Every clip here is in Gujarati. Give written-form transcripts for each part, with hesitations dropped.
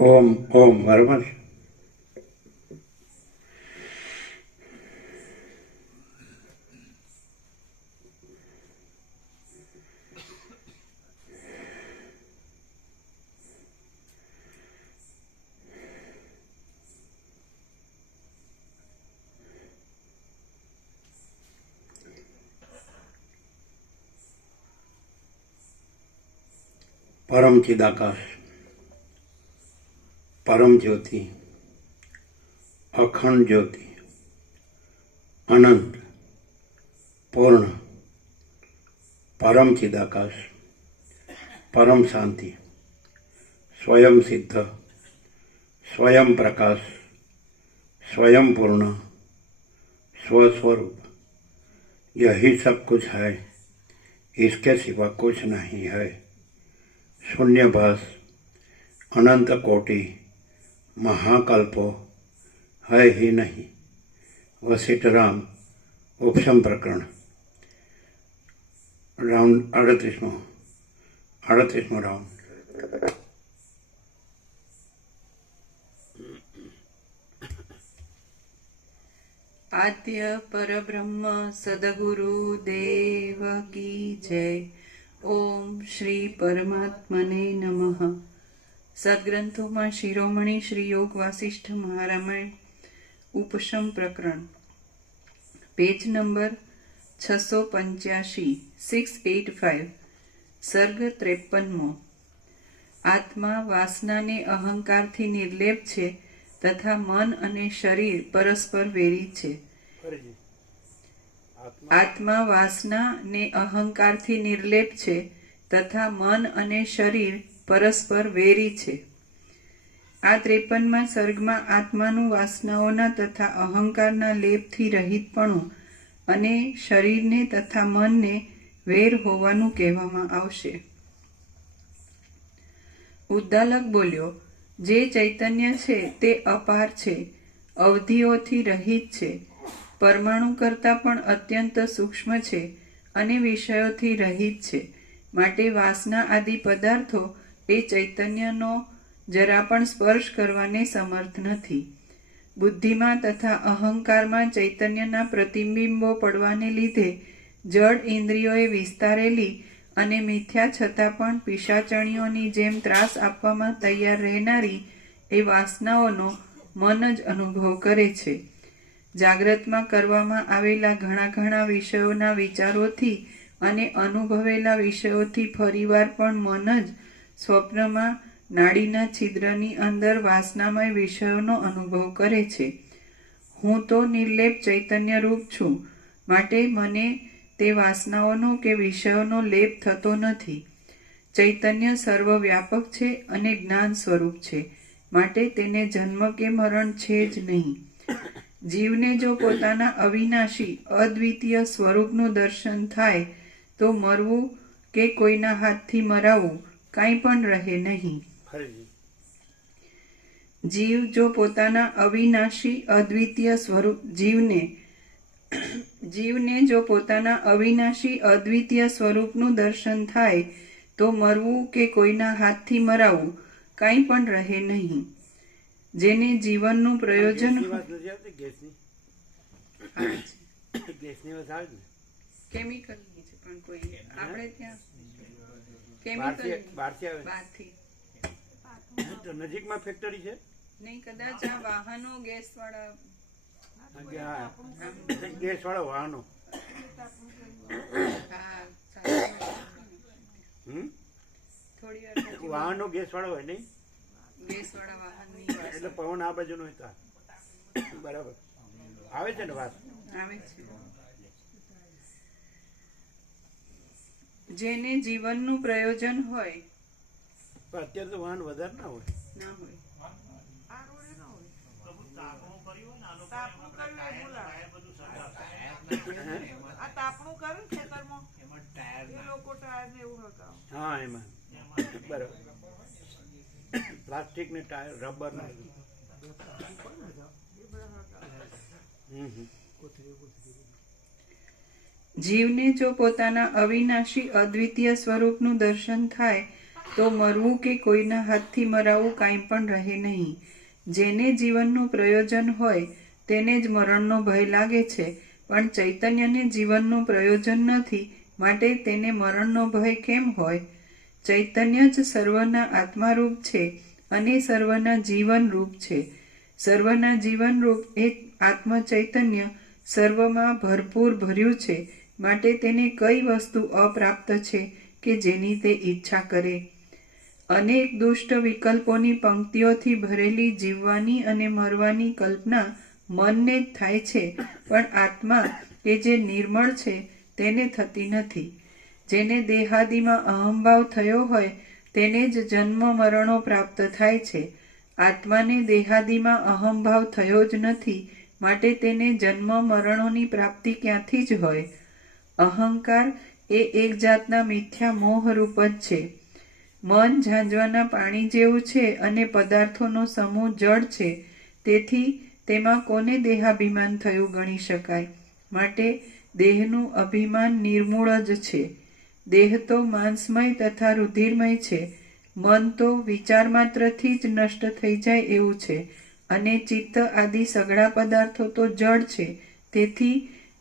ઓમ ઓમ બરાબર. પરમ ચિદાકાશ, પરમ જ્યોતિ, અખંડ જ્યોતિ, અનંત, પૂર્ણ, પરમ ચિદાકાશ, પરમ શાંતિ, स्वयं सिद्ध, स्वयं प्रकाश, स्वयं पूर्ण, स्वस्वरूप, यही सब कुछ है, इसके सिवा कुछ नहीं है। शून्यभास, अनंत कोटि, महाकल्पो है ही नहीं। वशिष्ठ राम उपशम प्रकरण राउंड 38मो राउंड। आद्य परब्रह्म सद्गुरु देव की जय। ओम श्री परमात्मने नमः। सद्ग्रंथों शिरोमणि श्री योग वासिष्ठ महारामायण उपशम प्रकरण पेज नंबर 685 685 सर्ग 53मो। आत्मा वासना ने अहंकार थी निर्लेप छे तथा मन अने शरीर परस्पर वेरी छे। आत्मा वासना ने अहंकार थी निर्लेप छे तथा मन अने शरीर परस्पर वेरी छे। आ 53मा सर्गमां आत्मानुं वासनाओना तथा अहंकारना लेपथी रहितपणुं अने शरीरने तथा मनने वेर होवानुं कहेवामां आवशे। उद्दालक बोल्यो, जे चैतन्य छे ते अपार छे, अवधिओथी रहित छे, परमाणु करता पण अत्यंत सूक्ष्म छे अने विषयोथी रहित छे। माटे वासना आदि पदार्थो ए चैतन्यनो जरा पण स्पर्श करवाने समर्थ नथी। बुद्धिमां तथा अहंकारमां चैतन्यना प्रतिबिंबो पड़वाने लीधे जड़ इंद्रियोए विस्तारेली અને મિથ્યા છતાં પણ પિશાચણીઓની જેમ ત્રાસ આપવામાં તૈયાર રહેનારી એ વાસનાઓનો મન જ અનુભવ કરે છે। જાગ્રતમાં કરવામાં આવેલા ઘણા વિષયોના વિચારોથી અને અનુભવેલા વિષયોથી ફરીવાર પણ મન જ સ્વપ્નમાં નાડીના છિદ્રની અંદર વાસનામય વિષયોનો અનુભવ કરે છે। હું તો નિર્લેપ ચૈતન્ય રૂપ છું, માટે મને તે વાસનાઓનો કે વિષયોનો લેપ થતો નથી। ચૈતન્ય સર્વવ્યાપક છે અને જ્ઞાન સ્વરૂપ છે, માટે તેને જન્મ કે મરણ છે જ નહીં। જીવને જો પોતાના અવિનાશી અદ્વિતીય સ્વરૂપનું દર્શન થાય તો મરવું કે કોઈના હાથથી મરાવું કાંઈ પણ રહે નહીં। જીવ જો પોતાના અવિનાશી અદ્વિતીય સ્વરૂપ જીવને જો પોતાના અવિનાશી અદ્વિતીય સ્વરૂપનું દર્શન થાય તો મરવું કે કોઈના હાથથી મરાવું કાંઈ પણ રહે નહીં। જેને જીવનનું પ્રયોજન કેમિકલની છે પણ કોઈ આપણે ત્યાં કેમિકલ બહારથી તો નજીકમાં ફેક્ટરી છે નહીં, કદાચ આ વાહનો ગેસ વાળા વાહનો વાહનો ગેસ વાળા હોય નહીં, ગેસ વાળા વાહનની એટલે પવન આ બાજુ નો બરાબર આવે છે ને વાત આવે છે। જેને જીવનનું પ્રયોજન હોય અત્યારે તો વાહન વધારે ના હોય હા એમાં બરાબર પ્લાસ્ટિક ને ટાયર રબર ને જીવને જો પોતાના અવિનાશી અદ્વિતીય સ્વરૂપનું દર્શન થાય તો મરવું કે કોઈના હાથથી મરાવું કાંઈ પણ રહે નહીં. જેને જીવનનું પ્રયોજન હોય તેને જ મરણનો ભય લાગે છે, પણ ચૈતન્યને જીવનનું પ્રયોજન નથી, માટે તેને મરણનો ભય કેમ હોય? ચૈતન્ય જ સર્વના આત્મારૂપ છે અને સર્વના જીવનરૂપ છે. સર્વના જીવનરૂપ એ આત્મ ચૈતન્ય સર્વમાં ભરપૂર ભર્યું છે, માટે તેને કઈ વસ્તુ અપ્રાપ્ત છે કે જેની તે ઈચ્છા કરે? અનેક દુષ્ટ વિકલ્પોની પંક્તિઓથી ભરેલી જીવવાની અને મરવાની કલ્પના મનને જ થાય છે, પણ આત્મા કે જે નિર્મળ છે તેને થતી નથી. જેને દેહાદિમાં અહંભાવ થયો હોય તેને જ જન્મ મરણો પ્રાપ્ત થાય છે. આત્માને દેહાદિમાં અહંભાવ થયો જ નથી, માટે તેને જન્મ મરણોની પ્રાપ્તિ ક્યાંથી જ હોય? અહંકાર એ એક જાતના મિથ્યા મોહરૂપ જ છે. મન ઝાંઝવાના પાણી જેવું છે અને પદાર્થોનો સમૂહ જળ છે, તેથી તેમાં કોને દેહાભિમાન થયું ગણી શકાય? માટે દેહનું અભિમાન નિર્મૂળ જ છે. દેહ તો માંસમય તથા રુધિરમય છે. મન તો વિચાર માત્રથી જ નષ્ટ થઈ જાય એવું છે, અને ચિત્ત આદિ સઘળા પદાર્થો તો જળ છે. તેથી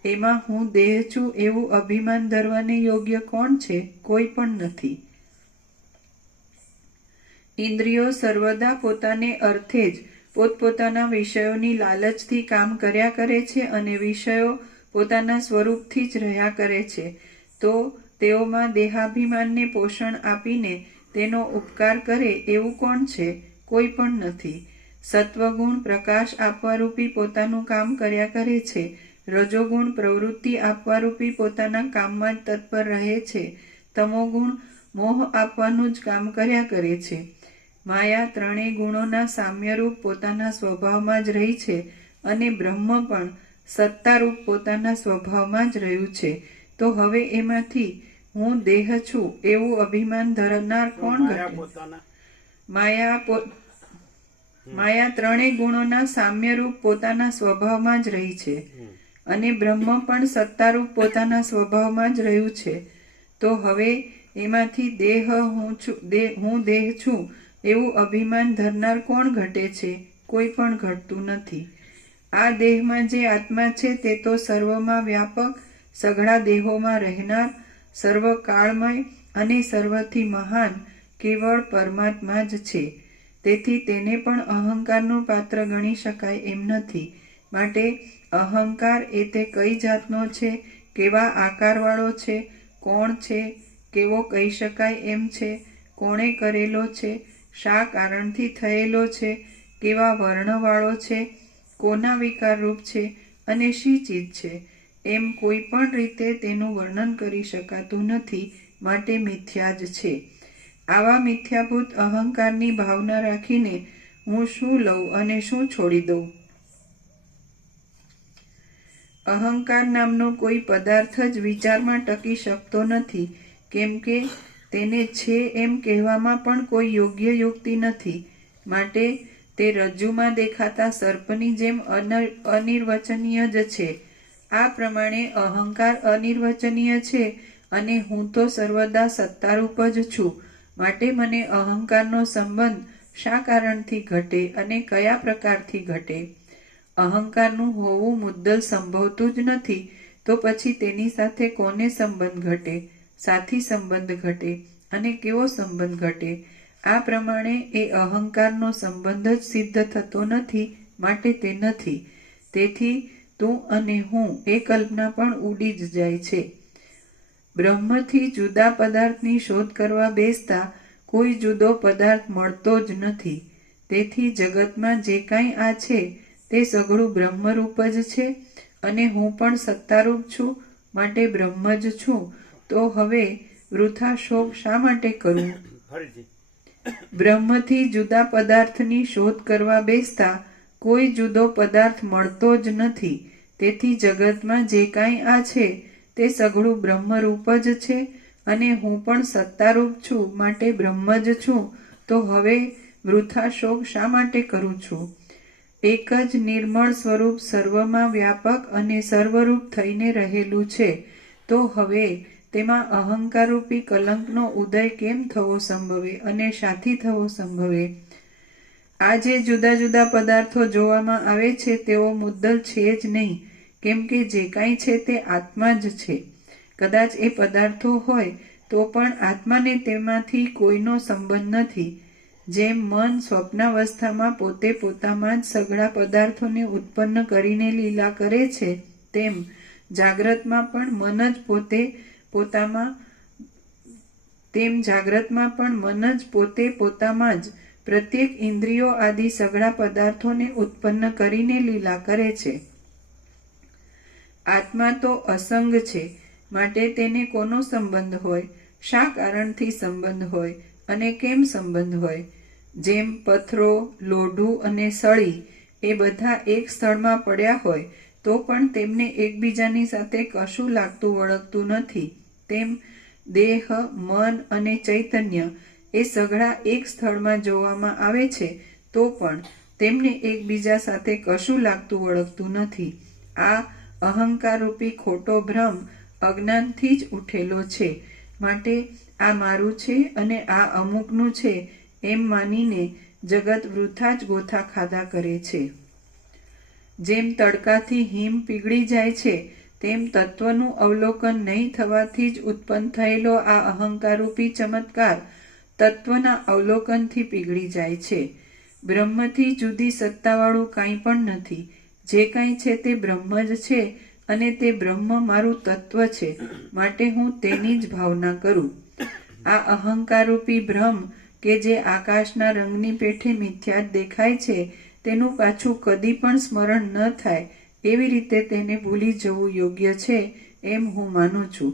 એમાં હું દેહ છું એવું અભિમાન ધરવાને યોગ્ય કોણ છે? કોઈ પણ નથી. ઇન્દ્રિયો સર્વદા પોતાને અર્થે જ પોતપોતાના વિષયોની લાલચથી કામ કર્યા કરે છે અને વિષયો પોતાના સ્વરૂપથી જ રહ્યા કરે છે. તો તેઓમાં દેહાભિમાનને પોષણ આપીને તેનો ઉપકાર કરે એવું કોણ છે? કોઈ પણ નથી. સત્વગુણ પ્રકાશ આપવારૂપી પોતાનું કામ કર્યા કરે છે. રજોગુણ પ્રવૃત્તિ આપવારૂપી પોતાના કામમાં જ તત્પર રહે છે. તમોગુણ મોહ આપવાનું જ કામ કર્યા કરે છે. માયા ત્રણેય ગુણોના સામ્યરૂપ પોતાના સ્વભાવમાં જ રહી છે, અને બ્રહ્મ પણ સત્તારૂપ પોતાના સ્વભાવમાં જ રહ્યું છે. તો હવે એમાંથી હું દેહ છું એવું અભિમાન ધરનાર કોણ ઘટે? માયા ત્રણેય ગુણોના સામ્યરૂપ પોતાના સ્વભાવમાં જ રહી છે, અને બ્રહ્મ પણ સત્તારૂપ પોતાના સ્વભાવમાં જ રહ્યું છે. તો હવે એમાંથી હું દેહ છું એવું અભિમાન ધરનાર કોણ ઘટે છે? કોઈ પણ ઘટતું નથી. આ દેહમાં જે આત્મા છે તે તો સર્વમાં વ્યાપક, સઘળા દેહોમાં રહેનાર, સર્વકાળમય અને સર્વથી મહાન કેવળ પરમાત્મા જ છે. તેથી તેને પણ અહંકારનું પાત્ર ગણી શકાય એમ નથી. માટે અહંકાર એ તે કઈ જાતનો છે, કેવા આકારવાળો છે, કોણ છે, કેવો કહી શકાય એમ છે, કોણે કરેલો છે, શા કારણથી થયેલો છે, કેવા વર્ણવાળો છે, કોના વિકારરૂપ છે અને શી ચીજ છે, એમ કોઈ પણ રીતે તેનું વર્ણન કરી શકાતું નથી. માટે મિથ્યા જ છે. આવા મિથ્યાભૂત અહંકારની ભાવના રાખીને હું શું લઉં અને શું છોડી દઉં? અહંકાર નામનો કોઈ પદાર્થ જ વિચારમાં ટકી શકતો નથી, કેમ કે તેને છે એમ કહેવામાં પણ કોઈ યોગ્ય યુક્તિ નથી. માટે તે રજ્જુમાં દેખાતા સર્પની જેમ અનિર્વચનીય જ છે. આ પ્રમાણે અહંકાર અનિર્વચનીય છે, અને હું તો સર્વદા સત્તારૂપ જ છું. માટે મને અહંકારનો સંબંધ શા કારણથી ઘટે અને કયા પ્રકારથી ઘટે? અહંકારનું હોવું મુદ્દલ સંભવતું જ નથી, તો પછી તેની સાથે કોને સંબંધ ઘટે? સાથી સંબંધ ઘટે. અને કેવો સંબંધ ઘટે? આ પ્રમાણે એ અહંકારનો સંબંધ જ સિદ્ધ થતો નથી, માટે તે નથી. તેથી તું અને હું એ કલ્પના પણ ઉડી જ જાય છે. બ્રહ્મથી જુદા પદાર્થની શોધ કરવા બેસતા કોઈ જુદો પદાર્થ મળતો જ નથી. તેથી જગતમાં જે કાંઈ આ છે તે સઘળું બ્રહ્મરૂપ જ છે, અને હું પણ સત્તારૂપ છું, માટે બ્રહ્મ જ છું. તો હવે વૃથા શોક શા માટે કરવું? બ્રહ્મથી જુદા પદાર્થની શોધ કરવા બેસતા કોઈ જુદો પદાર્થ મળતો જ નથી. તેથી જગતમાં જે કાંઈ આ છે તે સઘળું બ્રહ્મરૂપ જ છે, અને હું પણ સત્તારૂપ છું, માટે બ્રહ્મ જ છું. તો હવે વૃથા શોક શા માટે કરું છું? એક જ નિર્મળ સ્વરૂપ સર્વમાં વ્યાપક અને સર્વરૂપ થઈને રહેલું છે. તો હવે તેમાં અહંકારરૂપી કલંકનો ઉદય કેમ થવો સંભવે અને શાથી થવો સંભવે? આ જે જુદા જુદા પદાર્થો જોવામાં આવે છે તેઓ મુદ્દલ છે જ નહીં, કેમ કે જે કાંઈ છે તે આત્મા જ છે. કદાચ એ પદાર્થો હોય તો પણ આત્માને તેમાંથી કોઈનો સંબંધ નથી. જેમ મન સ્વપ્નાવસ્થામાં પોતે પોતામાં જ સઘળા પદાર્થોને ઉત્પન્ન કરીને લીલા કરે છે, તેમ જાગ્રતમાં પણ મન જ પોતે પોતામાં જ પ્રત્યેક ઇન્દ્રિયો આદિ સઘળા પદાર્થોને ઉત્પન્ન કરીને લીલા કરે છે. આત્મા તો અસંગ છે, માટે તેને કોનો સંબંધ હોય? શા કારણથી સંબંધ હોય અને કેમ સંબંધ હોય? જેમ પથ્થરો, લોઢું અને સળી એ બધા એક સ્થળમાં પડ્યા હોય તો પણ તેમને એકબીજાની સાથે કશું લાગતું વળગતું નથી, તેમ દેહ, મન અને ચૈતન્ય એ સઘળા એક સ્થળમાં જોવામાં આવે છે તો પણ તેમને એકબીજા સાથે કશું લાગતું વળગતું નથી. આ અહંકારરૂપી ખોટો ભ્રમ અજ્ઞાનથી જ ઉઠેલો છે. માટે આ મારું છે અને આ અમુકનું છે એમ માનીને જગત વૃથા જ ગોથા ખાધા કરે છે. જેમ તડકાથી હિમ પીગળી જાય છે, તેમ તત્વનું અવલોકન નહીં થવાથી જ ઉત્પન્ન થયેલો આ અહંકારરૂપી ચમત્કાર તત્વના અવલોકનથી પીગળી જાય છે. બ્રહ્મથી જુદી સત્તાવાળું કાંઈ પણ નથી. જે કાંઈ છે તે બ્રહ્મ જ છે અને તે બ્રહ્મ મારું તત્વ છે, માટે હું તેની જ ભાવના કરું. આ અહંકારરૂપી ભ્રમ કે જે આકાશના રંગની પેઠે મિથ્યા જ દેખાય છે, તેનું પાછું કદી પણ સ્મરણ ન થાય એવી રીતે તેને ભૂલી જવું યોગ્ય છે એમ હું માનું છું.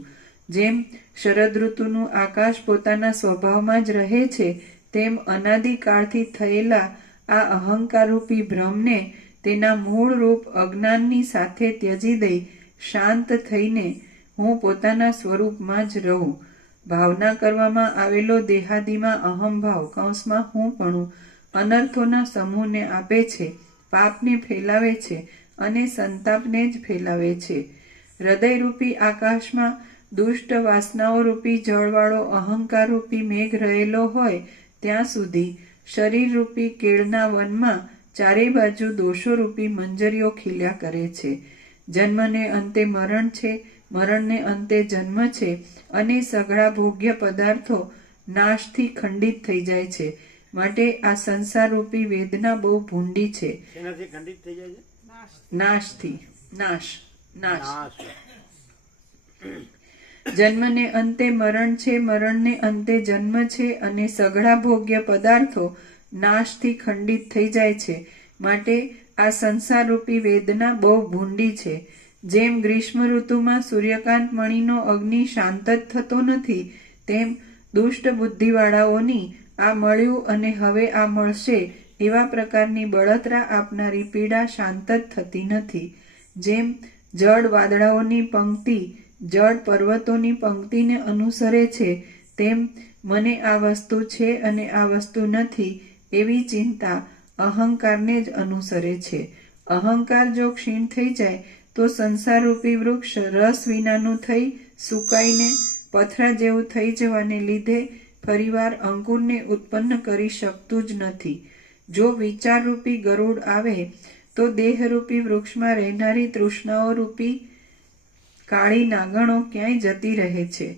જેમ શરદ ઋતુનું આકાશ પોતાના સ્વભાવમાં જ રહે છે, તેમ અનાદિકાળથી થયેલા આ અહંકારરૂપી ભ્રમને તેના મૂળ રૂપ અજ્ઞાનની સાથે ત્યજી દઈ શાંત થઈને હું પોતાના સ્વરૂપમાં જ રહું. ભાવના કરવામાં આવેલો દેહાદિમાં અહંભાવ કૌંસમાં હુંપણું અનર્થોના સમૂહને આપે છે, પાપને ફેલાવે છે અને સંતાપને જ ફેલાવે છે. હૃદયરૂપી આકાશમાં દુષ્ટ વાસનાઓરૂપી જળવાળો અહંકારરૂપી મેઘ રહેલો હોય ત્યાં સુધી શરીરરૂપી કેળના વનમાં ચારે બાજુ દોષોરૂપી મંજરીઓ ખીલ્યા કરે છે. જન્મને અંતે મરણ છે, મરણને અંતે જન્મ છે અને સઘળા ભોગ્ય પદાર્થો નાશથી ખંડિત થઈ જાય છે. માટે આ સંસારરૂપી વેદના બહુ ભૂંડી છે. શેનાથી ખંડિત થઈ જાય છે? નાશથી. નાશ. જન્મને અંતે મરણ છે, મરણને અંતે જન્મ છે અને સઘળા ભોગ્ય પદાર્થો નાશથી ખંડિત થઈ જાય છે. માટે આ સંસારરૂપી વેદના બહુ ભૂંડી છે. જેમ ગ્રીષ્મ ઋતુમાં સૂર્યકાંત મણીનો અગ્નિ શાંત જ થતો નથી, તેમ દુષ્ટ બુદ્ધિવાળાઓની આ મળ્યું અને હવે આ મળશે એવા પ્રકારની બળતરા આપનારી પીડા શાંત જ થતી નથી. જેમ જળ વાદળાઓની પંક્તિ જળ પર્વતોની પંક્તિને અનુસરે છે, તેમ મને આ વસ્તુ છે અને આ વસ્તુ નથી એવી ચિંતા અહંકારને જ અનુસરે છે. અહંકાર જો ક્ષીણ થઈ જાય તો સંસારરૂપી વૃક્ષ રસ વિનાનું થઈ સુકાઈને પથરા જેવું થઈ જવાને લીધે ફરીવાર અંકુરને ઉત્પન્ન કરી શકતું જ નથી. જો વિચારરૂપી ગરુડ આવે તો દેહરૂપી વૃક્ષમાં રહેનારી તૃષ્ણાઓરૂપી કાળી નાગણો ક્યાંય જતી રહે છે.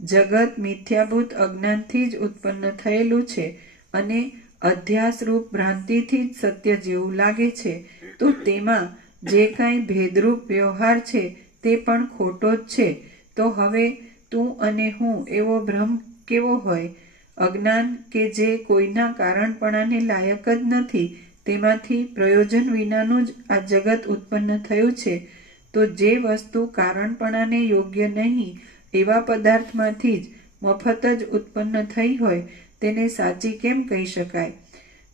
જગત મિથ્યાભૂત અજ્ઞાનથી જ ઉત્પન્ન થયેલું છે અને અધ્યાસરૂપ ભ્રાંતિથી જ સત્ય જેવું લાગે છે, તો તેમાં જે કાંઈ ભેદરૂપ વ્યવહાર છે તે પણ ખોટો જ છે. તો હવે તું અને હું એવો ભ્રમ કેવો હોય? અજ્ઞાન કે જે કોઈના કારણપણાને લાયક જ નથી, તેમાંથી પ્રયોજન વિનાનું જ આ જગત ઉત્પન્ન થયું છે. તો જે વસ્તુ કારણપણાને યોગ્ય નહીં એવા પદાર્થમાંથી જ મફત જ ઉત્પન્ન થઈ હોય તેને સાચી કેમ કહી શકાય?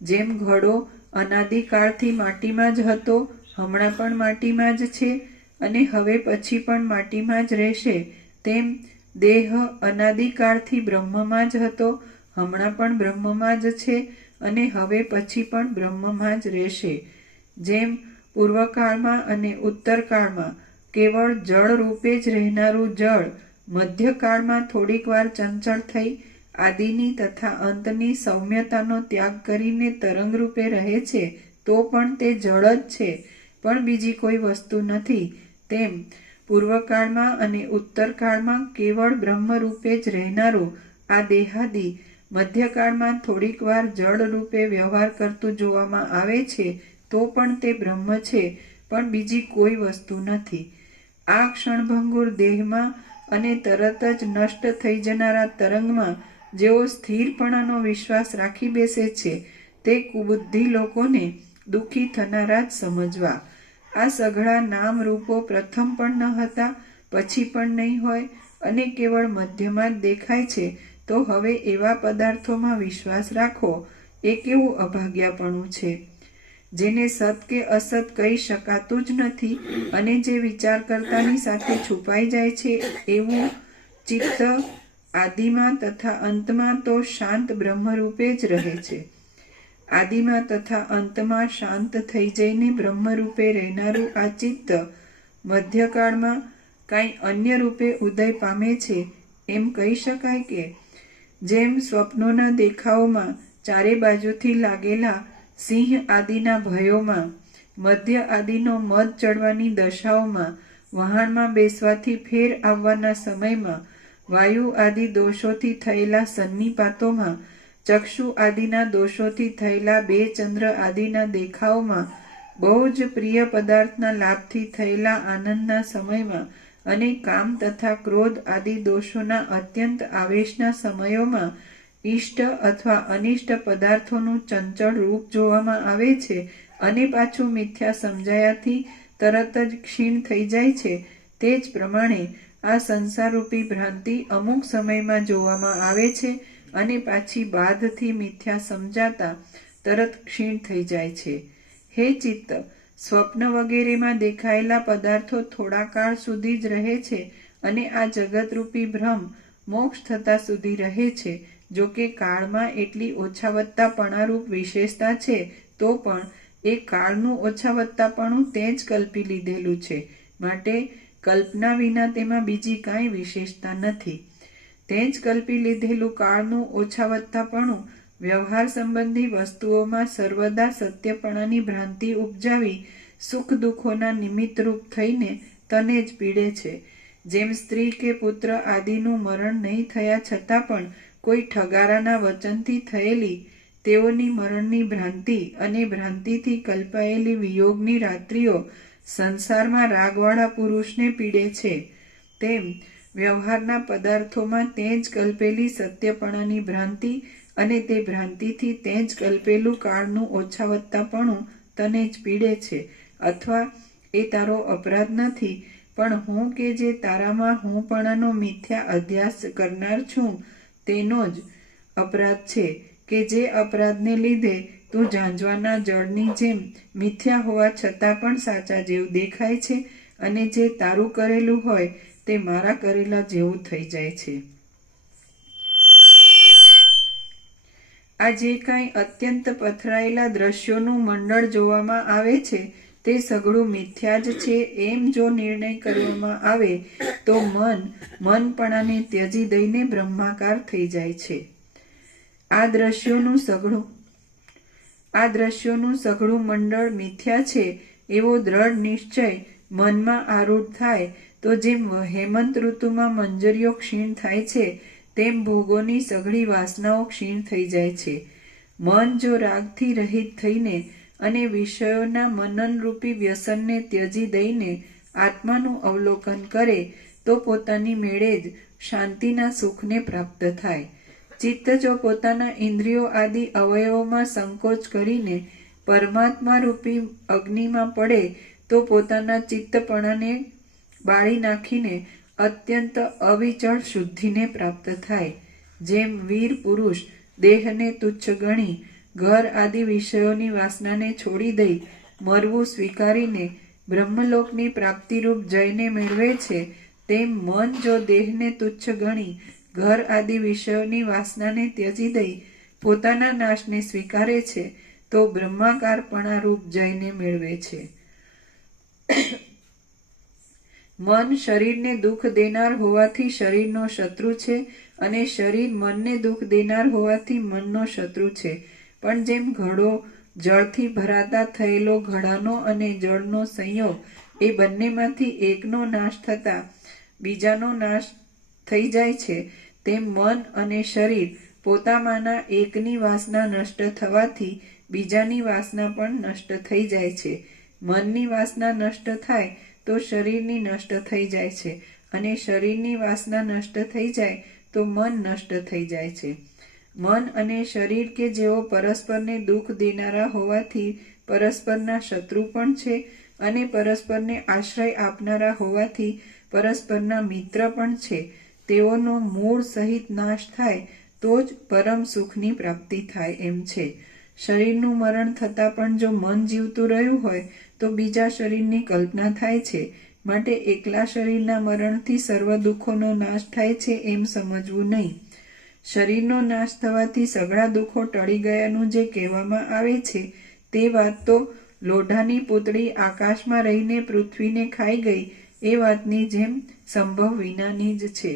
જેમ ઘડો અનાદિકાળથી માટીમાં જ હતો, હમણાં પણ માટીમાં જ છે અને હવે પછી પણ માટીમાં જ રહેશે, તેમ દેહ અનાદિકાળથી બ્રહ્મમાં જ હતો, હમણાં પણ બ્રહ્મમાં જ છે અને હવે પછી પણ બ્રહ્મમાં જ રહેશે. જેમ પૂર્વકાળમાં અને ઉત્તરકાળમાં કેવળ જળ રૂપે જ રહેનારું જળ મધ્યકાળમાં થોડીક વાર ચંચળ થઈ આદિની તથા અંતની સૌમ્યતાનો ત્યાગ કરીને તરંગરૂપે રહે છે, તો પણ તે જળ જ છે, પણ બીજી કોઈ વસ્તુ નથી. તેમ પૂર્વકાળમાં અને ઉત્તરકાળમાં કેવળ બ્રહ્મરૂપે જ રહેનારું આ દેહાદિ મધ્યકાળમાં થોડીક વાર જળ રૂપે વ્યવહાર કરતું જોવામાં આવે છે, તો પણ તે બ્રહ્મ છે, પણ બીજી કોઈ વસ્તુ નથી. આ ક્ષણભંગુર દેહમાં અને તરત જ નષ્ટ થઈ જનારા તરંગમાં જેઓ સ્થિરપણાનો વિશ્વાસ રાખી બેસે છે, તે કુબુદ્ધિ લોકોને દુઃખી થનારા જ સમજવા. આ સઘળા નામ રૂપો પ્રથમ પણ ન હતા, પછી પણ નહીં હોય અને કેવળ મધ્યમાં જ દેખાય છે, તો હવે એવા પદાર્થોમાં વિશ્વાસ રાખવો એ કેવું અભાગ્યાપણું છે, જેને સત કે અસત કહી શકાતું જ નથી અને જે વિચારકર્તાની સાથે છુપાઈ જાય છે. એવું ચિત્ત આદિમાં તથા અંતમાં તો શાંત બ્રહ્મરૂપે જ રહે છે. આદિમાં તથા અંતમાં શાંત થઈ જઈને બ્રહ્મરૂપે રહેનારું આ ચિત્ત મધ્યકાળમાં કાંઈ અન્ય રૂપે ઉદય પામે છે, એમ કહી શકાય કે જેમ સ્વપ્નોના દેખાવમાં ચારે બાજુથી લાગેલા સિંહ આદિના ભયોમાં, મધ્ય આદિનો મદ ચડવાની દશાઓમાં, વહાણમાં બેસવાથી ફેર આવવાના સમયમાં, વાયુ આદિ દોષોથી થયેલા સન્નિપાતોમાં, ચક્ષુ આદિના દોષોથી થયેલા બે ચંદ્ર આદિના દેખાવમાં, બહુ જ પ્રિય પદાર્થના લાભથી થયેલા આનંદના સમયમાં અને કામ તથા ક્રોધ આદિ દોષોના અત્યંત આવેશના સમયોમાં ઇષ્ટ અથવા અનિષ્ટ પદાર્થોનું ચંચળ રૂપ જોવામાં આવે છે અને પાછું મિથ્યા સમજાયાથી તરત જ ક્ષીણ થઈ જાય છે. તે જ પ્રમાણે આ સંસારરૂપી ભ્રાંતિ અમુક સમયમાં જોવામાં આવે છે અને પાછી બાદથી મિથ્યા સમજાતા તરત ક્ષીણ થઈ જાય છે. હે ચિત્ત, સ્વપ્ન વગેરેમાં દેખાયેલા પદાર્થો થોડા કાળ સુધી જ રહે છે અને આ જગતરૂપી ભ્રમ મોક્ષ થતા સુધી રહે છે. જો કે કાળમાં એટલી ઓછાવત્તાપણારૂપ વિશેષતા છે, તો પણ એ કાળનું ઓછાવત્તાપણું તે જ કલ્પી લીધેલું છે, માટે કલ્પના વિના તેમાં બીજી કાંઈ વિશેષતા નથી. તે જ કલ્પી લીધેલું કાળનું ઓછાવત્તાપણું વ્યવહાર સંબંધી વસ્તુઓમાં સર્વદા સત્યપણાની ભ્રાંતિ ઉપજાવી સુખ દુઃખોના નિમિત્તરૂપ થઈને તને જ પીડે છે. જેમ સ્ત્રી કે પુત્ર આદિનું મરણ નહીં થયા છતાં પણ કોઈ ઠગારાના વચનથી થયેલી તેઓની મરણની ભ્રાંતિ અને ભ્રાંતિથી કલ્પાયેલી વિયોગની રાત્રિઓ સંસારમાં રાગવાળા પુરુષને પીડે છે, તેમ વ્યવહારના પદાર્થોમાં તે જ કલ્પેલી સત્યપણાની ભ્રાંતિ અને તે ભ્રાંતિથી તે જ કલ્પેલું કાળનું ઓછાવત્તાપણું તને જ પીડે છે. અથવા એ તારો અપરાધ નથી, પણ હું કે જે તારામાં હુંપણાનો મિથ્યા અધ્યાસ કરનાર છું, તેનો જ અપરાધ છે કે જે અપરાધને લીધે તું ઝાંઝવાના જળની જેમ મિથ્યા હોવા છતાં પણ સાચા જેવું દેખાય છે અને જે તારું કરેલું હોય તે મારા કરેલા જેવું થઈ જાય છે. આ જે કાંઈ અત્યંત પથરાયેલા દ્રશ્યોનું મંડળ જોવામાં આવે છે, તે સઘળું મિથ્યા જ છે એમ જો નિર્ણય કરવામાં આવે તો મનપણાને ત્યજી દઈને બ્રહ્માકાર થઈ જાય છે. આ દ્રશ્યોનું સઘળું મંડળ મિથ્યા છે એવો દ્રઢ નિશ્ચય મનમાં આરૂઢ થાય તો જેમ હેમંત ઋતુમાં મંજરીઓ ક્ષીણ થાય છે, તેમ ભોગોની સઘળી વાસનાઓ ક્ષીણ થઈ જાય છે. મન જો રાગથી રહિત થઈને અને વિષયોના મનનરૂપી વ્યસનને ત્યજી દઈને આત્માનું અવલોકન કરે તો પોતાની મેળે જ શાંતિના સુખને પ્રાપ્ત થાય. ચિત્ત જો પોતાના ઇન્દ્રિયો આદિ અવયવોમાં સંકોચ કરીને પરમાત્મા રૂપી અગ્નિમાં પડે તો પોતાના ચિત્તપણાને બાળી નાખીને અત્યંત અવિચળ શુદ્ધિને પ્રાપ્ત થાય. જેમ વીર પુરુષ દેહને તુચ્છ ગણી ઘર આદિ વિષયોની વાસનાને છોડી દઈ મરવું સ્વીકારીને બ્રહ્મલોકની પ્રાપ્તિરૂપ જયને મેળવે છે, તેમ મન જો દેહને તુચ્છ ગણી ઘર આદિ વિષયોની વાસનાને ત્યજી દઈ પોતાના નાશને સ્વીકારે છે, તો બ્રહ્માકારપણા રૂપ જયને મેળવે છે. મન શરીરને દુઃખ દેનાર હોવાથી શરીરનો શત્રુ છે અને શરીર મનને દુઃખ દેનાર હોવાથી મનનો શત્રુ છે. પણ જેમ ઘડો જળથી ભરાતા થયેલો ઘડાનો અને જળનો સંયોગ એ બંનેમાંથી એકનો નાશ થતા બીજાનો નાશ થઈ જાય છે, તેમ મન અને શરીર પોતામાંના એકની વાસના નષ્ટ થવાથી બીજાની વાસના પણ નષ્ટ થઈ જાય છે. મનની વાસના નષ્ટ થાય તો શરીરની નષ્ટ થઈ જાય છે અને શરીરની વાસના નષ્ટ થઈ જાય તો મન નષ્ટ થઈ જાય છે. મન અને શરીર કે જેઓ પરસ્પરને દુઃખ દેનારા હોવાથી પરસ્પરના શત્રુ પણ છે અને પરસ્પરને આશ્રય આપનારા હોવાથી પરસ્પરના મિત્ર પણ છે, તેઓનો મૂળ સહિત નાશ થાય તો જ પરમ સુખની પ્રાપ્તિ થાય એમ છે. શરીરનું મરણ થતાં પણ જો મન જીવતું રહ્યું હોય તો બીજા શરીરની કલ્પના થાય છે. માટે એકલા શરીરના મરણથી સર્વ દુઃખોનો નાશ થાય છે એમ સમજવું નહીં. શરીરનો નાશ થવાથી સઘળા દુઃખો ટળી ગયાનું જે કહેવામાં આવે છે તે વાત તો લોઢાની પૂતળી આકાશમાં રહીને પૃથ્વીને ખાઈ ગઈ એ વાતની જેમ સંભવ વિનાની જ છે.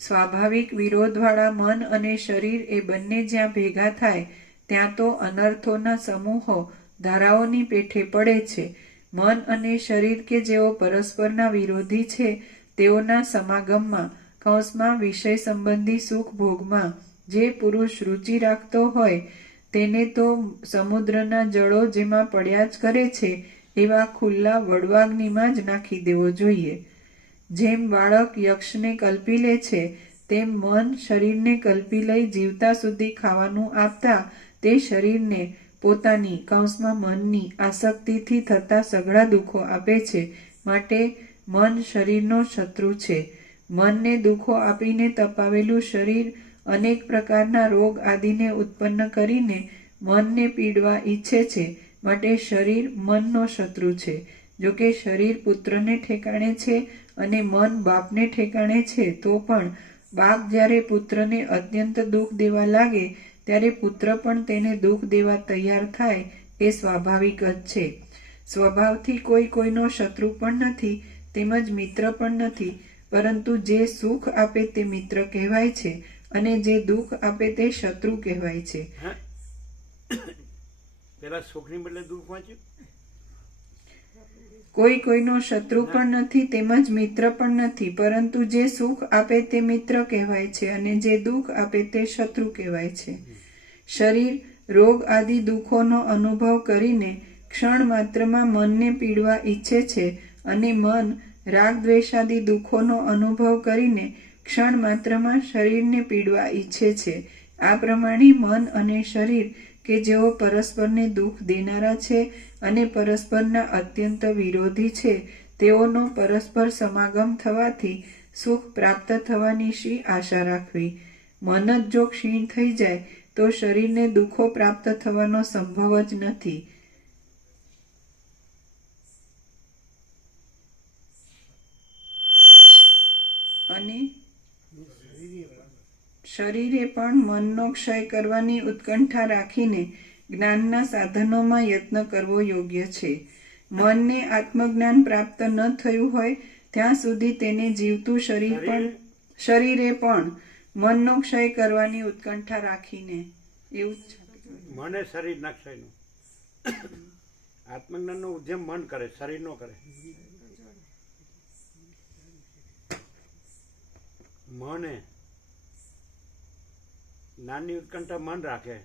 સ્વાભાવિક વિરોધવાળા મન અને શરીર એ બંને જ્યાં ભેગા થાય ત્યાં તો અનર્થોના સમૂહો ધારાઓની પેઠે પડે છે. મન અને શરીર કે જેઓ પરસ્પરના વિરોધી છે તેઓના સમાગમમાં કૌંસમાં વિષય સંબંધી સુખ ભોગમાં જે પુરુષ રુચિ રાખતો હોય તેને તો સમુદ્રના જળો જેમાં પડ્યા જ કરે છે એવા ખુલ્લા વડવાગ્નિમાં જ નાખી દેવો જોઈએ. જેમ બાળક યક્ષને કલ્પી લે છે તેમ મન શરીરને કલ્પી લઈ જીવતા સુધી ખાવાનું આપતા તે શરીરને પોતાની કૌંસમાં મનની આસક્તિથી થતા સઘળા દુઃખો આપે છે. માટે મન શરીરનો શત્રુ છે. મનને દુઃખો આપીને તપાવેલું શરીર અનેક પ્રકારના રોગ આદિને ઉત્પન્ન કરીને મનને પીડવા ઈચ્છે છે. માટે શરીર મનનો શત્રુ છે. જોકે શરીર પુત્રને ઠેકાણે છે અને મન બાપને ઠેકાણે છે તો પણ બાપ જ્યારે પુત્રને અત્યંત દુઃખ દેવા લાગે ત્યારે પુત્ર પણ તેને દુઃખ દેવા તૈયાર થાય એ સ્વાભાવિક જ છે. સ્વભાવથી કોઈ કોઈનો શત્રુ પણ નથી તેમજ મિત્ર પણ નથી, પરંતુ જે સુખ આપે તે મિત્ર કહેવાય છે અને જે દુઃખ આપે તે શત્રુ કહેવાય છે. પેલા સુખની બદલે દુઃખ વાંચ્યું. કોઈ કોઈનો શત્રુ પણ નથી તેમજ મિત્ર પણ નથી, પરંતુ જે સુખ આપે તે મિત્ર કહેવાય છે અને જે દુઃખ આપે તે શત્રુ કહેવાય છે. શરીર રોગ આદિ દુઃખોનો અનુભવ કરીને ક્ષણ માત્રમાં મનને પીડવા ઈચ્છે છે અને મન રાગ દ્વેષાદિ દુઃખોનો અનુભવ કરીને ક્ષણ માત્રમાં શરીરને પીડવા ઈચ્છે છે. આ પ્રમાણે મન અને શરીર કે જેઓ પરસ્પરને દુઃખ દેનારા છે અને પરસ્પરના અત્યંત વિરોધી છે તેઓનો પરસ્પર સમાગમ થવાથી સુખ પ્રાપ્ત થવાની શી આશા રાખવી. મન જ જો ક્ષીણ થઈ જાય તો શરીરને દુઃખો પ્રાપ્ત થવાનો સંભવ જ નથી. અને શરીરે પણ મનનો ક્ષય કરવાની ઉત્કંઠા રાખીને જ્ઞાનના સાધનોમાં યત્ન કરવો યોગ્ય છે. મનને આત્મજ્ઞાન પ્રાપ્ત ન થયું હોય ત્યાં સુધી તેને જીવતું શરીરે પણ મનનો ક્ષય કરવાની ઉત્કંઠા રાખીને એવું મને શરીર ના ક્ષયનું આત્મજ્ઞાનનો ઉદ્યમ મન કરે, શરીર નો કરે. મને જ્ઞાનની ઉત્કંઠા મન રાખે.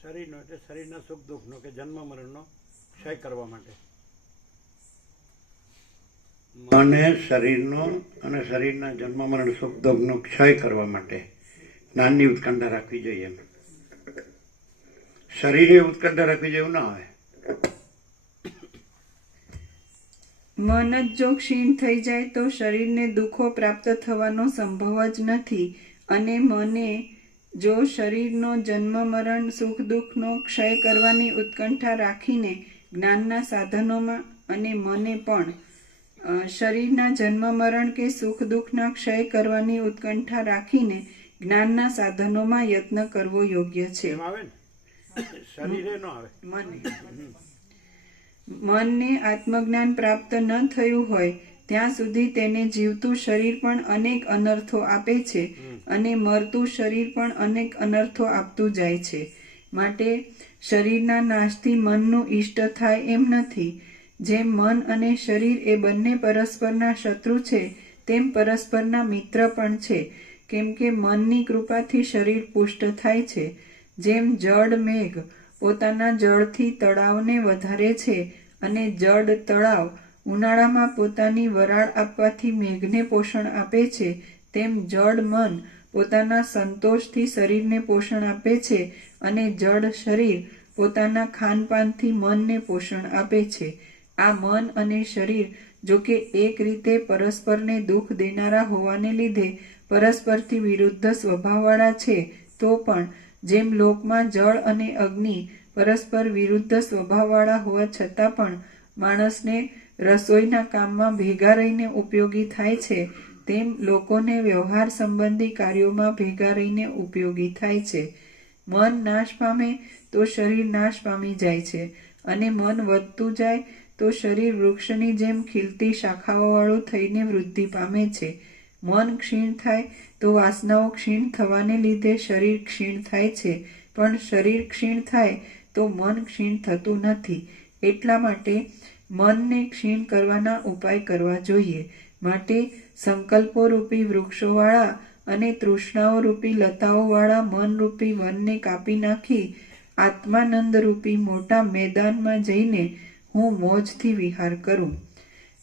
શરીરનો એટલે શરીરના સુખ દુઃખનો કે જન્મ મરણનો ક્ષય કરવા માટે. મને શરીરનો અને શરીરના જન્મ મરણ સુખ દુઃખનો ક્ષય કરવા માટે જ્ઞાનની ઉત્કંઠા રાખવી જોઈએ. શરીરે ઉત્કંઠા રાખવી જેવું ના હોય. મન જ જો ક્ષીણ થઈ જાય તો શરીરને દુઃખો પ્રાપ્ત થવાનો સંભવ જ નથી અને મને જો શરીરનો જન્મ મરણ સુખ દુઃખનો ક્ષય કરવાની ઉત્કંઠા રાખીને જ્ઞાનના સાધનોમાં અને મને પણ શરીરના જન્મ મરણ કે સુખ દુઃખના ક્ષય કરવાની ઉત્કંઠા રાખીને જ્ઞાનના સાધનોમાં યત્ન કરવો યોગ્ય છે. એમ આવે ને, શરીરે ન આવે. મનને આત્મજ્ઞાન પ્રાપ્ત ન થયું હોય ત્યાં સુધી તેને જીવતું શરીર પણ અનેક અનર્થો આપે છે અને મરતું શરીર પણ અનેક અનર્થો આપતું જાય છે. માટે શરીરના નાશથી મનનું ઇષ્ટ થાય એમ નથી. જેમ મન અને શરીર એ બંને પરસ્પરના શત્રુ છે તેમ પરસ્પરના મિત્ર પણ છે, કેમ કે મનની કૃપાથી શરીર પુષ્ટ થાય છે. જેમ જળ મેઘ પોતાના જળથી તળાવને વધારે છે અને જળ તળાવ ઉનાળામાં પોતાની વરાળ આપવાથી મેઘને પોષણ આપે છે, તેમ જળ મન પોતાના સંતોષથી શરીરને પોષણ આપે છે અને જળ શરીર પોતાના ખાનપાનથી મનને પોષણ આપે છે. આ મન અને શરીર જોકે એક રીતે પરસ્પરને દુઃખ દેનારા હોવાને લીધે પરસ્પરથી વિરુદ્ધ સ્વભાવવાળા છે, તો પણ જેમ લોકમાં જળ અને અગ્નિ પરસ્પર વિરુદ્ધ સ્વભાવવાળા હોવા છતાં પણ માણસને રસોઈના કામમાં ભેગા રહીને ઉપયોગી થાય છે, તેમ લોકોને વ્યવહાર સંબંધી કાર્યોમાં ભેગા રહીને ઉપયોગી થાય છે. મન નાશ પામે તો શરીર નાશ પામી જાય છે અને મન વધતું જાય તો શરીર વૃક્ષની જેમ ખીલતી શાખાઓવાળું થઈને વૃદ્ધિ પામે છે. મન ક્ષીણ થાય તો વાસનાઓ ક્ષીણ થવાને લીધે શરીર ક્ષીણ થાય છે, પણ શરીર ક્ષીણ થાય તો મન ક્ષીણ થતું નથી. એટલા માટે મનને ક્ષીણ કરવાના ઉપાય કરવા જોઈએ. માટે સંકલ્પો રૂપી વૃક્ષોવાળા અને તૃષ્ણાઓ રૂપી લતાઓવાળા મનરૂપી વનને કાપી નાખી આત્માનંદ રૂપી મોટા મેદાનમાં જઈને હું મોજથી વિહાર કરું.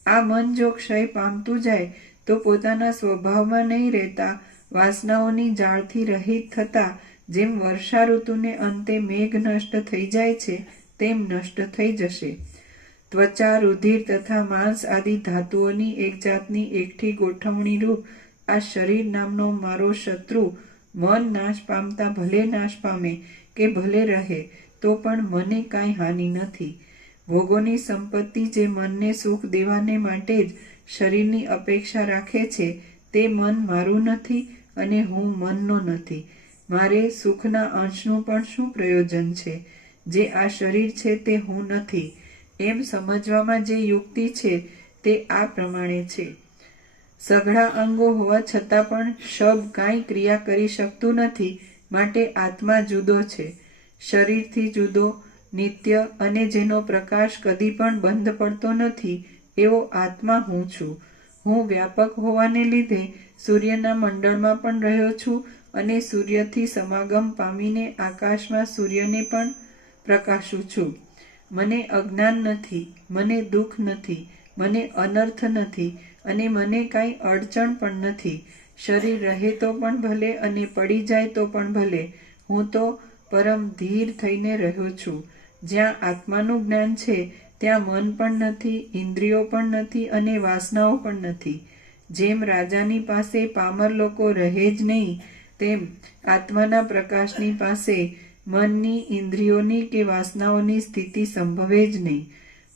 આ મન જો ક્ષય પામતું જાય તો પોતાના સ્વભાવમાં નહીં રહેતા વાસનાઓની જાળથી રહિત થતા જેમ વર્ષા ઋતુને અંતે મેઘ નષ્ટ થઈ જાય છે તેમ નષ્ટ થઈ જશે. ત્વચા, રુધિર તથા માંસ આદિ ધાતુઓની એક જાતની એકઠી ગોઠવણી રૂપ આ શરીર નામનો મારો શત્રુ મન નાશ પામતા ભલે નાશ પામે કે ભલે રહે તો પણ મને કાંઈ હાનિ નથી. ભોગોની સંપત્તિ જે મનને સુખ દેવાને માટે જ શરીરની અપેક્ષા રાખે છે તે મન મારું નથી અને હું મનનો નથી. મારે સુખના અંશનું પણ શું પ્રયોજન છે? જે આ શરીર છે તે હું નથી એમ સમજવામાં જે યુક્તિ છે તે આ પ્રમાણે છે. સઘળા અંગો હોવા છતાં પણ શબ કાંઈ ક્રિયા કરી શકતું નથી, માટે આત્મા જુદો છે, શરીરથી જુદો, નિત્ય અને જેનો પ્રકાશ કદી પણ બંધ પડતો નથી એવો આત્મા હું છું. હું વ્યાપક હોવાને લીધે સૂર્યના મંડળમાં પણ રહ્યો છું અને સૂર્યથી સમાગમ પામીને આકાશમાં સૂર્યને પણ પ્રકાશું છું. મને અજ્ઞાન નથી, મને દુઃખ નથી, મને અનર્થ નથી અને મને કાંઈ અડચણ પણ નથી. શરીર રહે તો પણ ભલે અને પડી જાય તો પણ ભલે, હું તો પરમ ધીર થઈને રહ્યો છું. જ્યાં આત્માનું જ્ઞાન છે ત્યાં મન પણ નથી, ઇન્દ્રિયો પણ નથી અને વાસનાઓ પણ નથી. જેમ રાજાની પાસે પામર લોકો રહે જ નહીં, તેમ આત્માના પ્રકાશની પાસે મનની, ઇન્દ્રિયોની કે વાસનાઓની સ્થિતિ સંભવે જ નહીં.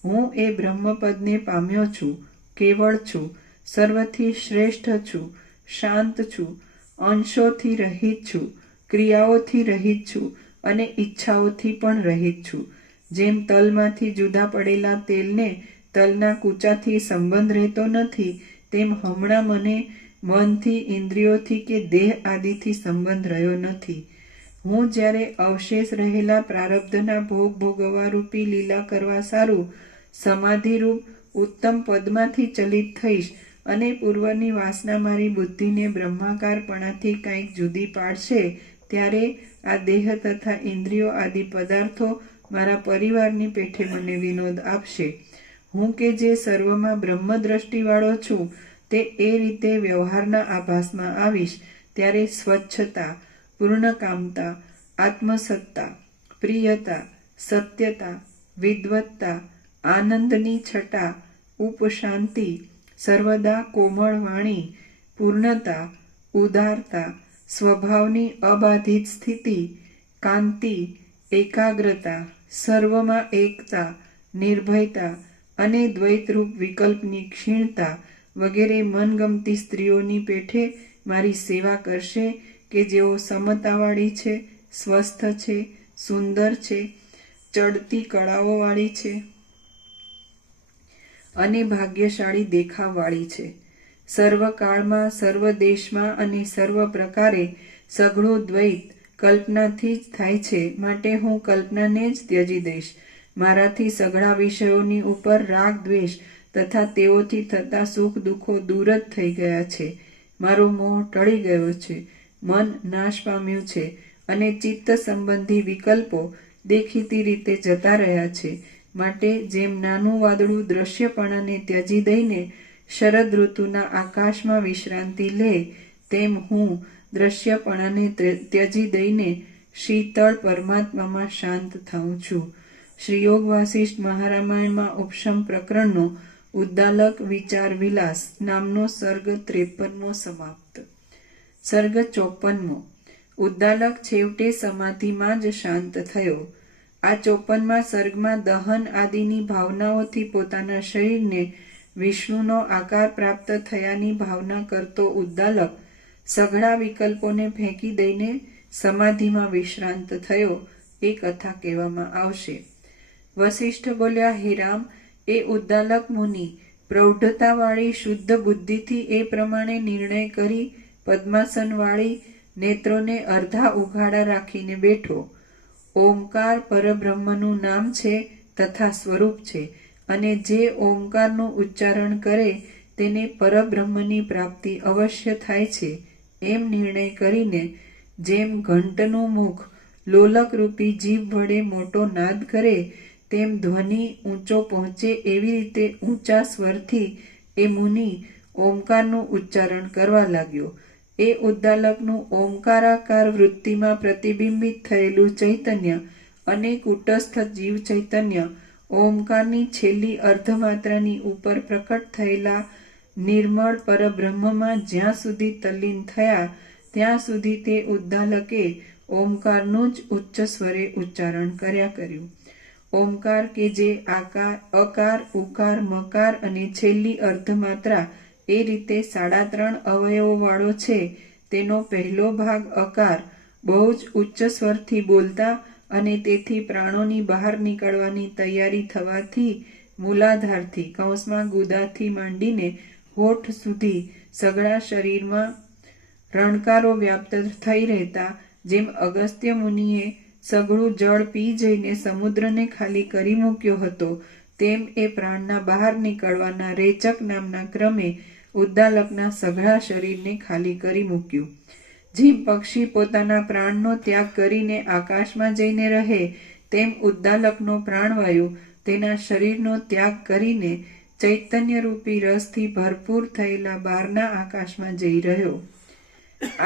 હું એ બ્રહ્મપદને પામ્યો છું, કેવળ છું, સર્વથી શ્રેષ્ઠ છું, શાંત છું, અંશોથી રહિત છું, ક્રિયાઓથી રહિત છું અને ઈચ્છાઓથી પણ રહિત છું. જેમ તલમાંથી જુદા પડેલા તેલને તલના કૂચાથી સંબંધ રહેતો નથી, તેમ હમણાં મને મનથી, ઇન્દ્રિયોથી કે દેહ આદિથી સંબંધ રહ્યો નથી. હું જ્યારે અવશેષ રહેલા પ્રારબ્ધના ભોગ ભોગવવા રૂપી લીલા કરવા સારું સમાધિરૂપ ઉત્તમ પદમાંથી ચલિત થઈશ અને પૂર્વની વાસના મારી બુદ્ધિને બ્રહ્માકારપણાથી કાંઈક જુદી પાડશે, ત્યારે આ દેહ તથા ઇન્દ્રિયો આદિ પદાર્થો મારા પરિવારની પેઠે મને વિનોદ આપશે. હું કે જે સર્વમાં બ્રહ્મદ્રષ્ટિવાળો છું તે એ રીતે વ્યવહારના આભાસમાં આવીશ, ત્યારે સ્વચ્છતા, પૂર્ણકામતા, આત્મસત્તા, પ્રિયતા, સત્યતા, વિદ્વત્તા, આનંદની છટા, ઉપશાંતિ, સર્વદા કોમળ વાણી, પૂર્ણતા, ઉદારતા, સ્વભાવની અબાધિત સ્થિતિ, કાંતિ, એકાગ્રતા, સર્વમાં એકતા, નિર્ભયતા અને દ્વૈતરૂપ વિકલ્પની ક્ષીણતા વગેરે મનગમતી સ્ત્રીઓની પેઠે મારી સેવા કરશે કે જેઓ સમતાવાળી છે, સ્વસ્થ છે, સુંદર છે, ચડતી કળાઓવાળી છે અને ભાગ્યશાળી દેખાવવાળી છે. સર્વકાળમાં, સર્વ દેશમાં અને સર્વ પ્રકારે સઘળું દ્વૈત કલ્પનાથી જ થાય છે, માટે હું કલ્પનાને જ ત્યજી દઈશ. મારાથી સઘળા વિષયોની ઉપર રાગ દ્વેષ તથા તેઓથી થતા સુખ દુઃખો દૂર જ થઈ ગયા છે. મારો મોહ ટળી ગયો છે, મન નાશ પામ્યું છે અને ચિત્ત સંબંધી વિકલ્પો દેખીતી રીતે જતા રહ્યા છે. માટે જેમ નાનું વાદળું દ્રશ્યપણાને ત્યજી દઈને શરદ ઋતુના આકાશમાં વિશ્રાંતિ લે, તેમ હું દ્રશ્યપણાને ત્યજી દઈને શીતળ પરમાત્મામાં શાંત થાઉં છું. શ્રી યોગ વાસિષ્ઠ મહારામાયણમાં ઉપશમ પ્રકરણનો ઉદ્દાલક વિચાર વિલાસ નામનો સર્ગ 53મો સમાપ્ત. સર્ગ 54મો. ઉદ્દાલક છેવટે સમાધિમાં જ શાંત થયો. આ 54મા સર્ગમાં દહન આદિની ભાવનાઓથી પોતાના શરીરને વિષ્ણુનો આકાર પ્રાપ્ત થયાની ભાવના કરતો ઉદ્દાલક સઘળા વિકલ્પોને ફેંકી દઈને સમાધિમાં વિશ્રાંત થયો એ કથા કહેવામાં આવશે. વસિષ્ઠ બોલ્યા, હે રામ, એ ઉદ્દાલક મુનિ પ્રૌઢતાવાળી શુદ્ધ બુદ્ધિથી એ પ્રમાણે નિર્ણય કરી પદ્માસનવાળી નેત્રોને અર્ધા ઉઘાડા રાખીને બેઠો. ઓમકાર પરબ્રહ્મનું નામ છે તથા સ્વરૂપ છે, અને જે ઓમકારનું ઉચ્ચારણ કરે તેને પરબ્રહ્મની પ્રાપ્તિ અવશ્ય થાય છે એમ નિર્ણય કરીને જેમ ઘંટનું મુખ લોલકરૂપી જીભ વડે મોટો નાદ કરે તેમ ધ્વનિ ઊંચો પહોંચે એવી રીતે ઊંચા સ્વરથી એ મુનિ ઓમકારનું ઉચ્ચારણ કરવા લાગ્યો. એ ઉદ્દાલકનું ઓમકારાકાર વૃત્તિમાં પ્રતિબિંબિત થયેલું ચૈતન્ય અને કુટસ્થ જીવ ચૈતન્ય ઓમકારની છેલ્લી અર્ધમાત્રાની ઉપર પ્રકટ થયેલા નિર્મળ પરબ્રહ્મમાં જ્યાં સુધી તલ્લીન થયા ત્યાં સુધી તે ઉદ્દાલકે ઓમકારનું જ ઉચ્ચ સ્વરે ઉચ્ચારણ કર્યા કર્યું. ઓમકાર કે જે આકાર, અકાર, ઉકાર, મકાર અને છેલ્લી અર્ધમાત્રા એ રીતે 3.5 અવયવોવાળો છે, તેનો પહેલો ભાગ અકાર બહુ જ ઉચ્ચ સ્વરથી બોલતા અને તેથી પ્રાણોની બહાર નીકળવાની તૈયારી થવાથી મૂલાધારથી કૌંસમાં ગુદાથી માંડીને હોઠ સુધી સઘળા શરીરમાં રણકારો વ્યાપ્ત થઈ રહેતા, જેમ અગસ્ત્ય મુનિએ સઘળું જળ પી જઈને સમુદ્રને ખાલી કરી મૂક્યો હતો, તેમ એ પ્રાણના બહાર નીકળવાના રેચક નામના ક્રમે ઉદ્દાલકના સઘળા શરીરને ખાલી કરી મૂક્યું. જેમ પક્ષી પોતાના પ્રાણનો ત્યાગ કરીને આકાશમાં જઈને રહે, તેમ ઉદ્દાલકનો પ્રાણવાયુ તેના શરીરનો ત્યાગ કરીને ચૈતન્યરૂપી રસથી ભરપૂર થયેલા બહારના આકાશમાં જઈ રહ્યો.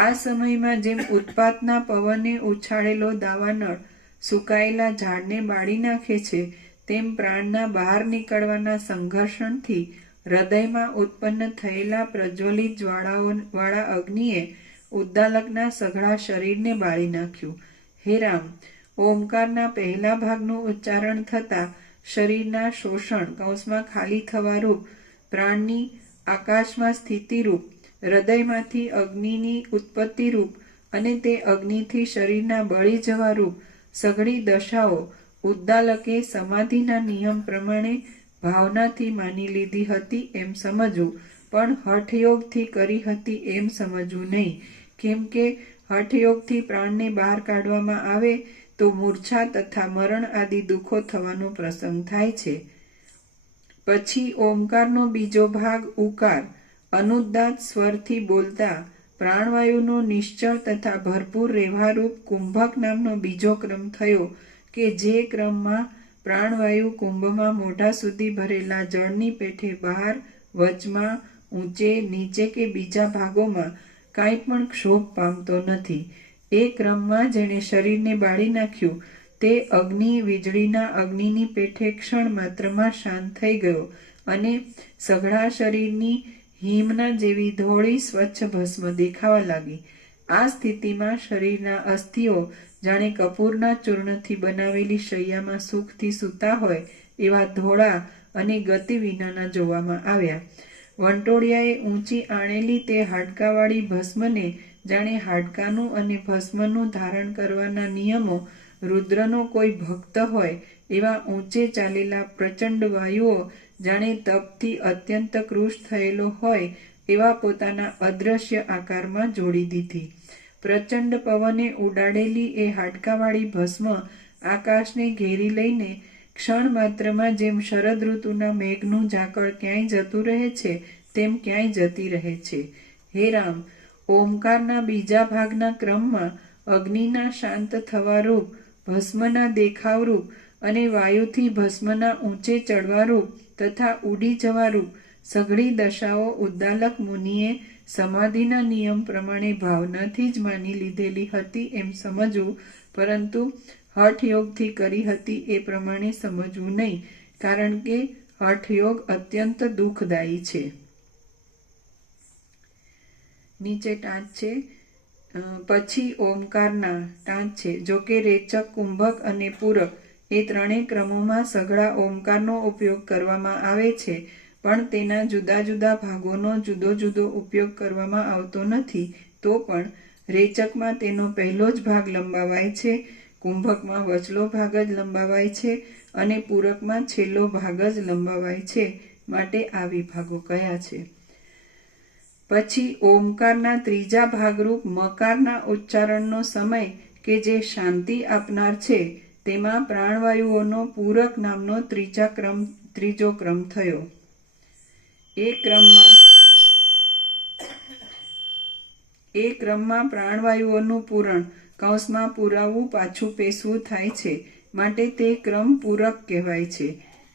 આ સમયમાં જેમ ઉત્પાતના પવને ઉછાળેલો દાવાનળ સુકાયેલા ઝાડને બાળી નાખે છે, તેમ પ્રાણના બહાર નીકળવાના સંઘર્ષણથી હૃદયમાં ઉત્પન્ન થયેલા પ્રજ્વલિત જ્વાળાઓવાળા અગ્નિએ ઉદ્દાલકના સઘળા શરીરને બાળી નાખ્યું. હે રામ, ઓમકારના પહેલા ભાગનું ઉચ્ચારણ થતાં શરીરના શોષણ કૌંસમાં ખાલી થવારૂપ, પ્રાણની આકાશમાં સ્થિતિરૂપ, હૃદયમાંથી અગ્નિની ઉત્પત્તિરૂપ અને તે અગ્નિથી શરીરના બળી જવારૂપ સઘળી દશાઓ ઉદ્દાલકે સમાધિના નિયમ પ્રમાણે ભાવનાથી માની લીધી હતી એમ સમજવું, પણ હઠયોગથી કરી હતી એમ સમજવું નહીં. કેમ કે હઠયોગથી પ્રાણને બહાર કાઢવામાં આવે તો મૂર્છા તથા મરણ આદિ દુઃખો થવાનો પ્રસંગ થાય છે. પછી ઓમકારનો બીજો ભાગ ઉકાર અનુદાત સ્વરથી બોલતા પ્રાણવાયુનો નિશ્ચળ તથા ભરપૂર રહેવારૂપ કુંભક નામનો બીજો ક્રમ થયો, કે જે ક્રમમાં પ્રાણવાયુ કુંભમાં મોઢા સુધી ભરેલા જળની પેઠે બહાર, વચમાં, ઊંચે, નીચે કે બીજા ભાગોમાં કાંઈ પણ ક્ષોભ પામતો નથી. એ ક્રમમાં જેણે શરીરને બાળી નાખ્યું તે અગ્નિ વીજળીના અગ્નિની પેઠે ક્ષણ માત્રમાં શાંત થઈ ગયો અને સઘળા શરીરની હિમના જેવી ધોળી સ્વચ્છ ભસ્મ દેખાવા લાગી. આ સ્થિતિમાં શરીરના અસ્થિઓ જાણે કપૂરના ચૂર્ણથી બનાવેલી શૈયામાં સુખથી સૂતા હોય એવા ધોળા અને ગતિ વિનાના જોવામાં આવ્યા. વંટોળિયાએ ઊંચી આણેલી તે હાડકાવાળી ભસ્મને જાણે હાડકાનું અને ભસ્મનું ધારણ કરવાના નિયમો રુદ્રનો કોઈ ભક્ત હોય એવા ઊંચે ચાલેલા પ્રચંડ વાયુઓ જાણે તપથી અત્યંત કૃશ થયેલો હોય એવા પોતાના અદ્રશ્ય આકારમાં જોડી દીધી. પ્રચંડ પવને ઉડાડેલી એ હાડકાવાળી ભસ્મ આકાશને ઘેરી લઈને ક્ષણ માત્રમાં જેમ શરદ ઋતુના મેઘનું ઝાકળ ક્યાંય જતું રહે છે તેમ ક્યાંય જતી રહે છે. હે રામ, ઓમકારના બીજા ભાગના ક્રમમાં અગ્નિના શાંત થવા રૂપ, ભસ્મના દેખાવ રૂપ અને વાયુથી ભસ્મના ઊંચે ચડવા રૂપ તથા ઉડી જવા રૂપ સઘળી દશાઓ ઉદ્દાલક મુનિએ સમાધિના નિયમ પ્રમાણે ભાવનાથી જ માની લીધેલી હતી એમ સમજવું, પરંતુ હઠયોગથી કરી હતી એ પ્રમાણે સમજવું નહીં, કારણ કે હઠયોગ અત્યંત દુઃખદાયી છે. નીચે ટાંચ છે. પછી ઓમકારના ટાંચ છે. જોકે રેચક, કુંભક અને પૂરક એ ત્રણેય ક્રમોમાં સઘળા ઓમકારનો ઉપયોગ કરવામાં આવે છે, પણ તેના જુદા જુદા ભાગોનો જુદો જુદો ઉપયોગ કરવામાં આવતો નથી. તો પણ રેચકમાં તેનો પહેલો જ ભાગ લંબાવાય છે, કુંભકમાં વચલો ભાગ જ લંબાવાય છે અને પૂરકમાં છેલ્લો ભાગ જ લંબાવાય છે, માટે આ વિભાગો કયા છે. પછી ઓમકારના ત્રીજા ભાગરૂપ મકારના ઉચ્ચારણનો સમય કે જે શાંતિ આપનાર છે તેમાં પ્રાણવાયુઓનો પૂરક નામનો ત્રીજો ક્રમ થયો. એ ક્રમમાં પ્રાણવાયુઓનું પૂરણ કૌંસમાં પુરાવવું પાછું પેસવું થાય છે, માટે તે ક્રમ પૂરક કહેવાય છે.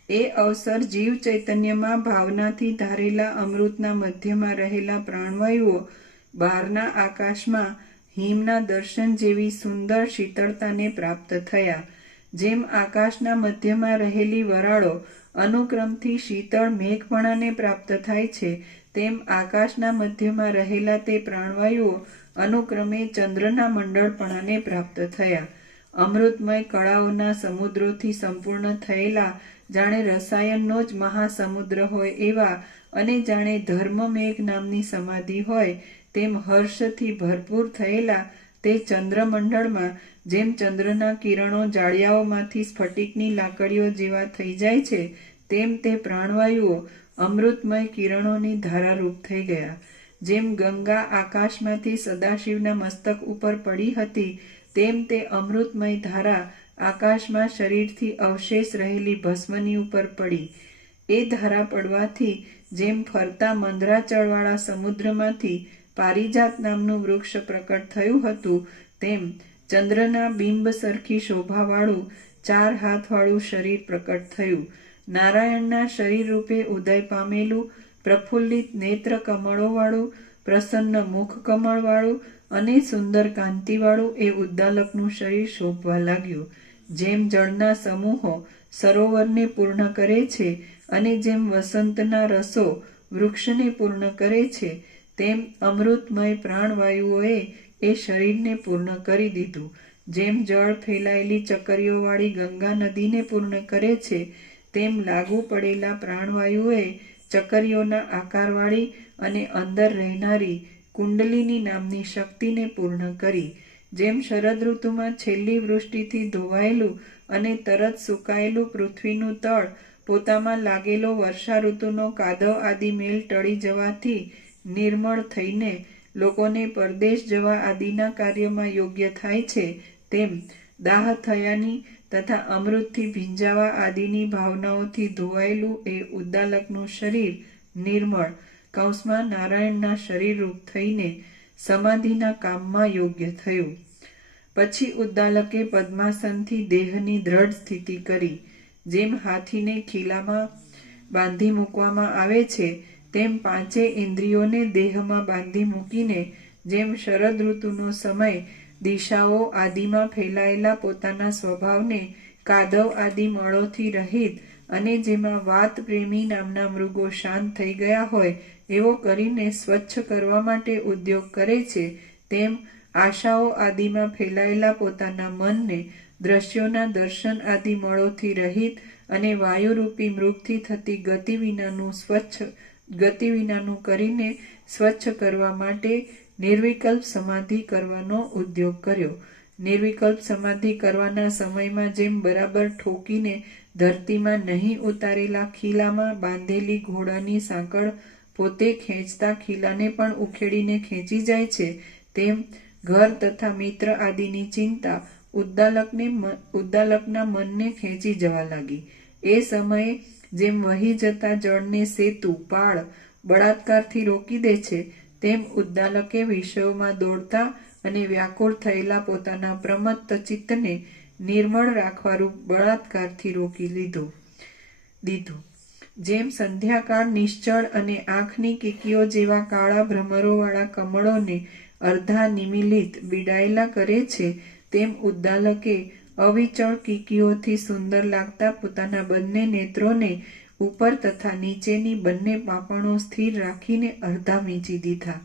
એ અવસર જીવ ચૈતન્યમાં ભાવનાથી ધારેલા અમૃતના મધ્યમાં રહેલા પ્રાણવાયુઓ બહારના આકાશમાં હિમના દર્શન જેવી સુંદર શીતળતાને પ્રાપ્ત થયા. જેમ આકાશના મધ્યમાં રહેલી વરાળો અનુક્રમથી શીતળ મેઘપણાને પ્રાપ્ત થાય છે, તેમ આકાશના મધ્યમાં રહેલા તે પ્રાણવાયુઓ અનુક્રમે ચંદ્રના મંડળપણાને પ્રાપ્ત થયા. અમૃતમય કળાઓના સમુદ્રોથી સંપૂર્ણ થયેલા, જાણે રસાયણનો જ મહાસમુદ્ર હોય એવા અને જાણે ધર્મમેઘ નામની સમાધિ હોય તેમ હર્ષથી ભરપૂર થયેલા તે ચંદ્રમંડળમાં જેમ ચંદ્રના કિરણો જાળિયાઓમાંથી સ્ફટિકની લાકડીઓ જેવા થઈ જાય છે, તેમ તે પ્રાણવાયુઓ અમૃતમય કિરણોની ધારારૂપ થઈ ગયા. જેમ ગંગા આકાશમાંથી સદાશિવના મસ્તક ઉપર પડી હતી, તેમ તે અમૃતમય ધારા આકાશમાં શરીરથી અવશેષ રહેલી ભસ્મની ઉપર પડી. એ ધારા પડવાથી જેમ ફરતા મંદરાચળવાળા સમુદ્રમાંથી પારિજાત નામનું વૃક્ષ પ્રકટ થયું હતું, તેમ ચંદ્રના બિંબ સરખી શોભાવાળું 4 હાથવાળું શરીર પ્રકટ થયું. નારાયણના શરીર રૂપે ઉદય પામેલું પ્રફુલ્લિત નેત્ર કમળોવાળું, પ્રસન્ન મુખ કમળવાળું અને સુંદર કાંતિવાળું એ ઉદ્દાલકનું શરીર શોભવા લાગ્યું. જેમ જળના સમૂહો સરોવરને પૂર્ણ કરે છે અને જેમ વસંતના રસો વૃક્ષને પૂર્ણ કરે છે, તેમ અમૃતમય પ્રાણવાયુઓએ એ શરીરને પૂર્ણ કરી દીધું. જેમ જળ ફેલાયેલી ચકરીઓવાળી ગંગા નદીને પૂર્ણ કરે છે, તેમ લાગુ પડેલા પ્રાણવાયુઓએ ચકરીઓના આકારવાળી અને અંદર રહેનારી કુંડલિની નામની શક્તિને પૂર્ણ કરી. જેમ શરદ ઋતુમાં છેલ્લી વૃષ્ટિથી ધોવાયેલું અને તરત સુકાયેલું પૃથ્વીનું તળ પોતામાં લાગેલો વર્ષા ઋતુનો કાદવ આદિ મેલ ટળી જવાથી નિર્મળ થઈને લોકોને પરદેશ જવા આદિના કાર્યમાં યોગ્ય થાય છે, તેમ દાહ થયાની તથા અમૃતથી ભીંજાવા આદિની ભાવનાઓથી ધોવાયેલું એ ઉદ્દાલકનું શરીર નિર્મળ કૌંસમાં નારાયણના શરીર રૂપ થઈને સમાધિના કામમાં યોગ્ય થયું. પછી ઉદ્દાલકે પદ્માસનથી દેહની દ્રઢ સ્થિતિ કરી. જેમ હાથીને ખીલામાં બાંધી મૂકવામાં આવે છે, તેમ 5 ઇન્દ્રિયોને દેહમાં બાંધી મૂકીને જેમ શરદ ઋતુનો સમય દિશાઓ આદિમાં ફેલાયેલા પોતાના સ્વભાવને કાદવ આદિ મળોથી રહિત અને જેમાં વાત પ્રેમી નામના મૃગો શાંત થઈ ગયા હોય એવો કરીને સ્વચ્છ કરવા માટે ઉદ્યોગ કરે છે, તેમ આશાઓ આદિમાં ફેલાયેલા પોતાના મનને દ્રશ્યોના દર્શન આદિ મળોથી રહિત અને વાયુરૂપી મૃગથી થતી ગતિ વિનાનું કરીને સ્વચ્છ કરવા માટે નિર્વિકલ્પ સમાધિ કરવાનો ઉદ્યોગ કર્યો. નિર્વિકલ્પ સમાધિ કરવાના સમયમાં જેમ બરાબર ઠોકીને ધરતીમાં નહીં ઉતારેલા ખીલામાં બાંધેલી ઘોડાની સાંકળ પોતે ખેંચતા ખીલાને પણ ઉખેડીને ખેંચી જાય છે, તેમ ઘર તથા મિત્ર આદિની ચિંતા ઉદ્દાલકના મનને ખેંચી જવા લાગી. એ સમયે જેમ વહી જતા જળને સેતુ પાળ બળાત્કારથી રોકી દે છે, તેમ ઉદ્દાલકે વિષયોમાં દોડતા અને વ્યાકુળ થયેલા પોતાના પ્રમત્ત ચિત્તને નિર્મળ રાખવારૂપ બળાત્કારથી રોકી દીધું. જેમ સંધ્યાકાળ નિશ્ચળ અને આંખની કીકીઓ જેવા કાળા ભ્રમરોવાળા કમળોને અર્ધા નિમીલિત બીડાયેલા કરે છે, તેમ ઉદ્દાલકે અવિચળ કીકીઓથી સુંદર લાગતા પોતાના બંને નેત્રોને ઉપર તથા નીચેની બંને પાંપણો સ્થિર રાખીને અર્ધા મીંચી દીધા.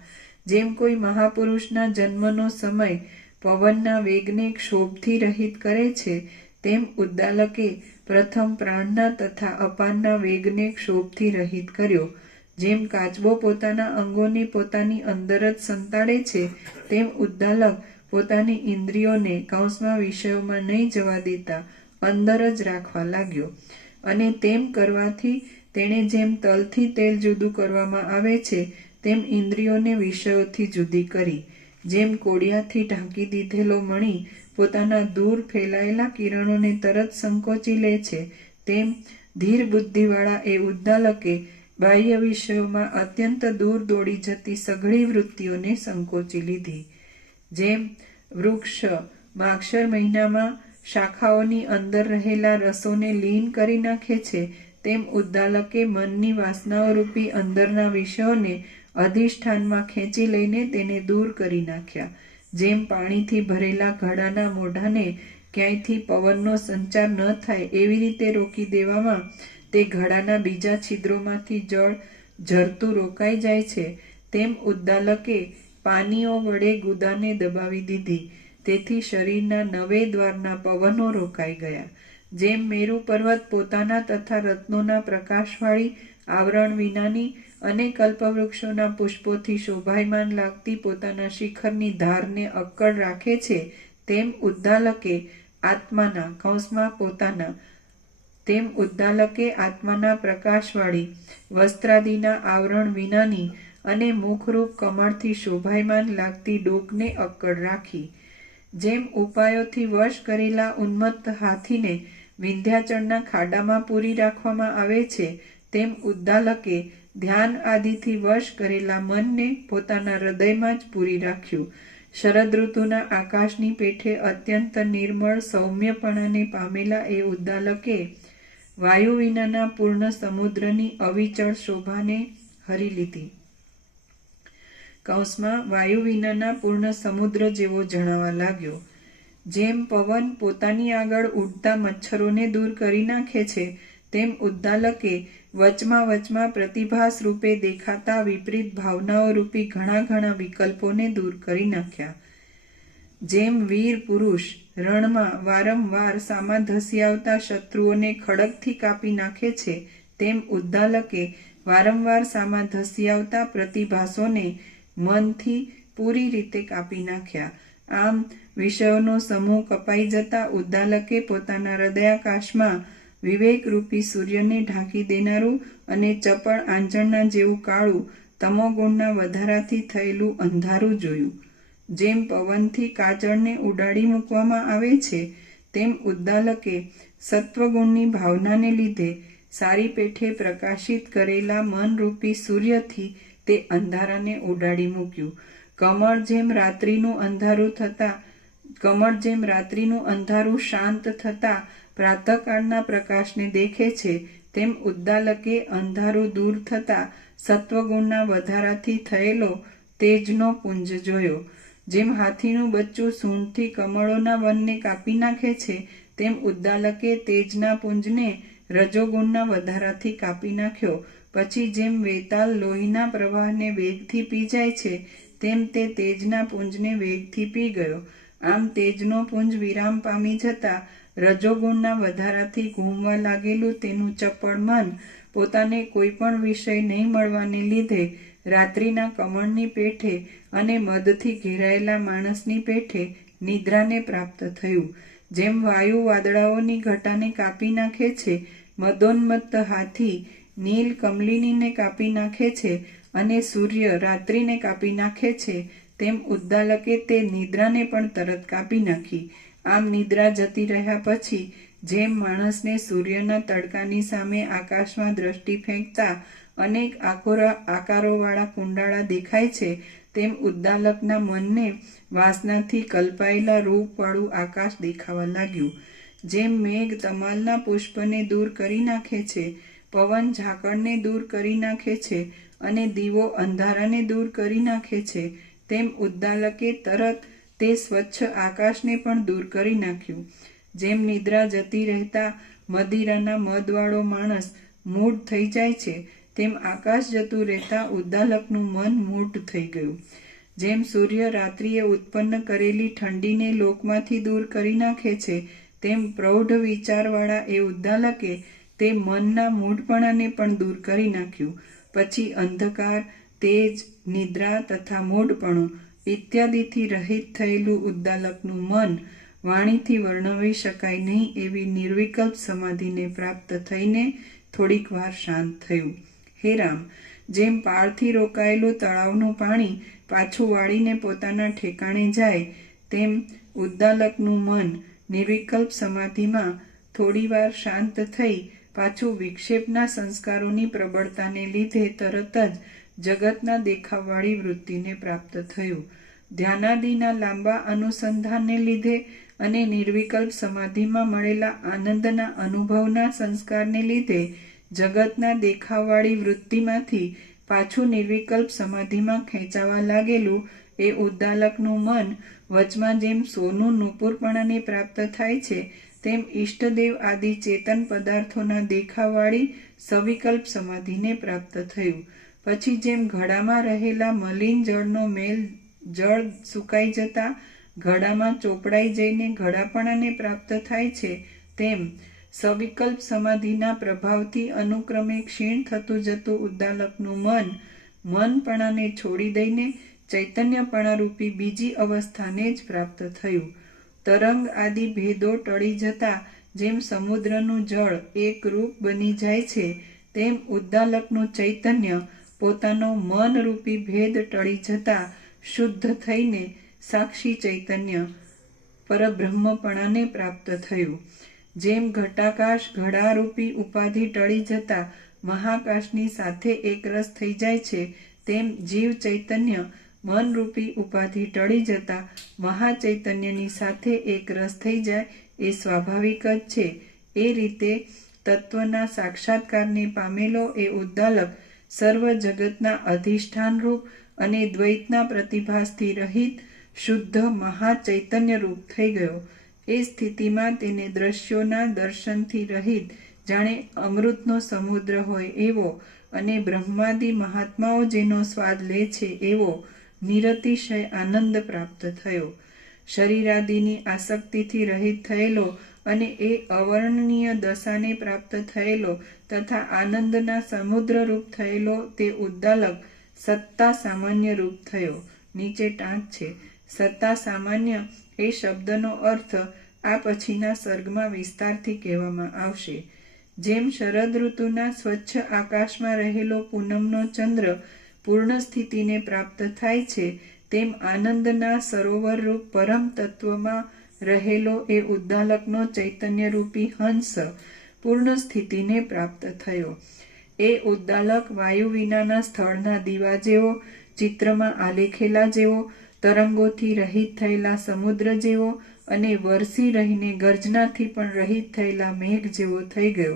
જેમ કોઈ મહાપુરુષના જન્મનો સમય પવનના વેગને ક્ષોભથી રહિત કરે છે, તેમ ઉદ્દાલકે પ્રથમ પ્રાણના તથા અપાનના વેગને ક્ષોભથી રહિત કર્યો. જેમ કાચબો પોતાના અંગોને પોતાની અંદર જ સંતાડે છે, તેમ ઉદ્દાલક પોતાની ઇન્દ્રિયોને કૌંસમાં વિષયોમાં નહીં જવા દેતા અંદર જ રાખવા લાગ્યો. અને તેમ કરવાથી તેણે જેમ તલથી તેલ જુદું કરવામાં આવે છે, તેમ ઇન્દ્રિયોને વિષયોથી જુદી કરી. જેમ કોડિયાથી ઢાંકી દીધેલો મણી પોતાના દૂર ફેલાયેલા કિરણોને તરત સંકોચી લે છે, તેમ ધીર બુદ્ધિવાળા એ ઉદ્દાલકે બાહ્ય વિષયોમાં અત્યંત દૂર દોડી જતી સઘળી વૃત્તિઓને સંકોચી લીધી. જેમ વૃક્ષ માગશર મહિનામાં શાખાઓની અંદર રહેલા રસોને લીન કરી નાખે છે, તેમ ઉદ્દાલકે મનની વાસનાઓ રૂપી અંદરના વિષયોને અધિષ્ઠાનમાં ખેંચી લઈને તેને દૂર કરી નાખ્યા. જેમ પાણીથી ભરેલા ઘડાના મોઢાને ક્યાંયથી પવનનો સંચાર ન થાય એવી રીતે રોકી દેવામાં તે ઘડાના બીજા છિદ્રોમાંથી જળ ઝરતું રોકાઈ જાય છે, તેમ ઉદ્દાલકે પાનીઓ વડે ગુદાને દબાવી દીધી. તેથી શરીરના 9 દ્વારના પવનો રોકાઈ ગયા. જેમ મેરુ પર્વત પોતાના તથા રત્નોના પ્રકાશવાળી આવરણ વિનાની અને કલ્પવૃક્ષોના પુષ્પોથી શોભાયમાન લાગતી પોતાના શિખરની ધારને અક્કડ રાખે છે, તેમ ઉદ્દાલકે આત્માના પ્રકાશવાળી વસ્ત્રાદિના આવરણ વિનાની અને મુખરૂપ કમળથી શોભાયમાન લાગતી ડોકને અક્કડ રાખી. જેમ ઉપાયોથી વશ કરેલા ઉન્મત્ત હાથીને વિંધ્યાચળના ખાડામાં પૂરી રાખવામાં આવે છે, તેમ ઉદ્દાલકે ધ્યાન આદિથી વશ કરેલા મનને પોતાના હૃદયમાં જ પૂરી રાખ્યું. શરદ ઋતુના આકાશની પેઠે અત્યંત નિર્મળ સૌમ્યપણાને પામેલા એ ઉદ્દાલકે વાયુ વિનાના પૂર્ણ સમુદ્રની અવિચળ શોભાને હરી લીધી. કૌંસમાં વાયુ વિનાના પૂર્ણ સમુદ્ર જેવો જણાવા લાગ્યો. જેમ પવન પોતાની આગળ ઉડતા મચ્છરોને દૂર કરી નાખે છે, તેમ ઉદ્દાલકે વચમાં પ્રતિભાસ રૂપે દેખાતા વિપરીત ભાવનાઓ રૂપી ઘણા વિકલ્પોને દૂર કરી નાખ્યા. જેમ વીર પુરુષ રણમાં વારંવાર સામા ધસી આવતા શત્રુઓને ખડગથી કાપી નાખે છે, તેમ ઉદ્દાલકે વારંવાર સામા ધસી આવતા પ્રતિભાસોને મનથી પૂરી રીતે કાપી નાખ્યા. આમ વિષયોનો સમૂહ કપાઈ જતા ઉદ્દાલકે પોતાના હૃદયાકાશમાં વિવેકરૂપી સૂર્યને ઢાંકી દેનારું અને ચપળ આંચણના જેવું કાળું તમોગુણના વધારાથી થયેલું અંધારું જોયું. જેમ પવનથી કાજળને ઉડાડી મૂકવામાં આવે છે, તેમ ઉદ્દાલકે સત્વગુણની ભાવનાને લીધે સારી પેઠે પ્રકાશિત કરેલા મનરૂપી સૂર્યથી તે અંધારાને ઉડાડી મૂક્યું. કમળ જેમ રાત્રિનું અંધારું શાંત થતા પ્રાતઃકાળના પ્રકાશને દેખે છે, તેમ ઉદ્દાલકે અંધારું દૂર થતા સત્વગુણના વધારાથી થયેલો તેજનો પુંજ જોયો. જેમ હાથીનું બચ્ચું સૂંઢથી કમળોના વનને કાપી નાખે છે, તેમ ઉદ્દાલકે તેજના પુંજને રજોગુણના વધારાથી કાપી નાખ્યો. પછી જેમ વેતાલ લોહીના પ્રવાહને વેગથી પી જાય છે, તેમ તે તેજના પુંજને વેગથી પી ગયો. આમ તેજનો પુંજ વિરામ પામી જતા રજોગુણના વધારાથી ઘૂમવા લાગેલું તેનું ચપળ મન પોતાને કોઈ પણ વિષય નહીં મળવાને લીધે રાત્રિના કમળની પેઠે અને મદથી ઘેરાયેલા માણસની પેઠે નિદ્રાને પ્રાપ્ત થયું. જેમ વાયુ વાદળાઓની ઘટાને કાપી નાખે છે, મદોન્મત્ત હાથી નીલ કમલિનીને કાપી નાખે છે અને સૂર્ય રાત્રિને કાપી નાખે છે, તેમ ઉદ્દાલકે તે નિદ્રાને પણ તરત કાપી નાખી. આમ નિદ્રા જતી રહ્યા પછી જેમ માણસને સૂર્યના તડકાની સામે આકાશમાં દ્રષ્ટિ ફેંકતા અનેક આકારોવાળા કુંડાળા દેખાય છે, તેમ ઉદ્દાલકના મનને વાસનાથી કલ્પાયેલા રૂપવાળું આકાશ દેખાવા લાગ્યું. જેમ મેઘ તમાલના પુષ્પને દૂર કરી નાખે છે, પવન ઝાકળને દૂર કરી નાખે છે અને દીવો અંધારાને દૂર કરી નાખે છે, તેમ ઉદ્દાલકે તરત તે સ્વચ્છ આકાશને પણ દૂર કરી નાખ્યું. જેમ નિદ્રા જતી રહેતા મદિરાના મદવાળો માણસ મૂઢ થઈ જાય છે, તેમ આકાશ જતું રહેતા ઉદ્દાલકનું મન મૂઢ થઈ ગયું. જેમ સૂર્ય રાત્રિએ ઉત્પન્ન કરેલી ઠંડીને લોકમાંથી દૂર કરી નાખે છે, તેમ પ્રૌઢ વિચારવાળા એ ઉદ્દાલકે તે મનના મૂઢપણાને પણ દૂર કરી નાખ્યું. પછી અંધકાર, તેજ, નિદ્રા તથા મૂઢપણું ઇત્યાદિથી રહિત થયેલું ઉદ્દાલકનું મન વાણીથી વર્ણવી શકાય નહીં એવી નિર્વિકલ્પ સમાધિને પ્રાપ્ત થઈને થોડીક વાર શાંત થયું. હે રામ, જેમ પાળથી રોકાયેલું તળાવનું પાણી પાછું વાળીને પોતાના ઠેકાણે જાય, તેમ ઉદ્દાલકનું મન નિર્વિકલ્પ સમાધિમાં થોડી વાર શાંત થઈ પાછું વિક્ષેપના સંસ્કારોની પ્રબળતાને લીધે તરત જ જગતના દેખાવવાળી વૃત્તિને પ્રાપ્ત થયું. ધ્યાનાદિના લાંબા અનુસંધાનને લીધે અને નિર્વિકલ્પ સમાધિમાં મળેલા આનંદના અનુભવના સંસ્કારને લીધે જગતના દેખાવવાળી વૃત્તિમાંથી પાછું નિર્વિકલ્પ સમાધિમાં ખેંચાવા લાગેલું એ ઉદ્દાલકનું મન વચમાં જેમ સોનું નૂપુરપણાને પ્રાપ્ત થાય છે, તેમ ઈષ્ટદેવ આદિ ચેતન પદાર્થોના દેખાવવાળી સવિકલ્પ સમાધિને પ્રાપ્ત થયું. પછી જેમ ઘડામાં રહેલા મલિન જળનો મેલ જળ સુકાઈ જતા ઘડામાં ચોપડાઈ જઈને ઘડાપણાને પ્રાપ્ત થાય છે, તેમ સવિકલ્પ સમાધિના પ્રભાવથી અનુક્રમે ક્ષીણ થતું જતું ઉદ્દાલકનું મનપણાને છોડી દઈને ચૈતન્યપણારૂપી બીજી અવસ્થાને જ પ્રાપ્ત થયું. તરંગ આદિ ભેદો ટળી જતા જેમ સમુદ્રનું જળ એક રૂપ બની જાય છે, તેમ ઉદ્દાલકનું ચૈતન્ય પોતાનો મનરૂપી ભેદ ટળી જતા શુદ્ધ થઈને સાક્ષી ચૈતન્ય પરબ્રહ્મપણાને પ્રાપ્ત થયું. જેમ ઘટાકાશ ઘડારૂપી ઉપાધિ ટળી જતા મહાકાશની સાથે એકરસ થઈ જાય છે, તેમ જીવ ચૈતન્ય મનરૂપી ઉપાધિ ટળી જતા મહાચૈતન્યની સાથે એકરસ થઈ જાય એ સ્વાભાવિક જ છે. એ રીતે તત્વના સાક્ષાત્કારને પામેલો એ ઉદ્દાલક સર્વ જગતના અધિષ્ઠાનરૂપ અને દ્વૈતના પ્રતિભાસથી રહિત શુદ્ધ મહાચૈતન્ય રૂપ થઈ ગયો. એ સ્થિતિમાં તેને દ્રશ્યોના દર્શનથી રહિત જાણે અમૃતનો સમુદ્ર હોય એવો અને બ્રહ્માદિ મહાત્માઓ જેનો સ્વાદ લે છે એવો નિરતિશય આનંદ પ્રાપ્ત થયો. શરીરાદિની આસક્તિથી રહિત થયેલો અને એ અવર્ણનીય દશાને પ્રાપ્ત થયેલો તથા આનંદના સમુદ્ર રૂપ થયેલો તે ઉદ્દાલક સત્તા સામાન્ય રૂપ થયો. નીચે ટાંક છે. સત્તા સામાન્ય એ શબ્દનો અર્થ આ પછીના સર્ગમાં વિસ્તારથી કહેવામાં આવશે. જેમ શરદ ઋતુના સ્વચ્છ આકાશમાં રહેલો પૂનમનો ચંદ્ર પૂર્ણ સ્થિતિને પ્રાપ્ત થાય છે, તેમ આનંદના સરોવર રૂપ પરમ તત્વમાં રહેલો એ ઉદ્દાલકનો ચૈતન્યરૂપી હંસ પૂર્ણ સ્થિતિને પ્રાપ્ત થયો. એ ઉદ્દાલક વાયુ વિનાના સ્થળના દીવા જેવો, ચિત્રમાં આલેખેલા જેવો, તરંગોથી રહિત થયેલા સમુદ્ર જેવો અને વરસી રહીને ગર્જનાથી પણ રહિત થયેલા મેઘ જેવો થઈ ગયો.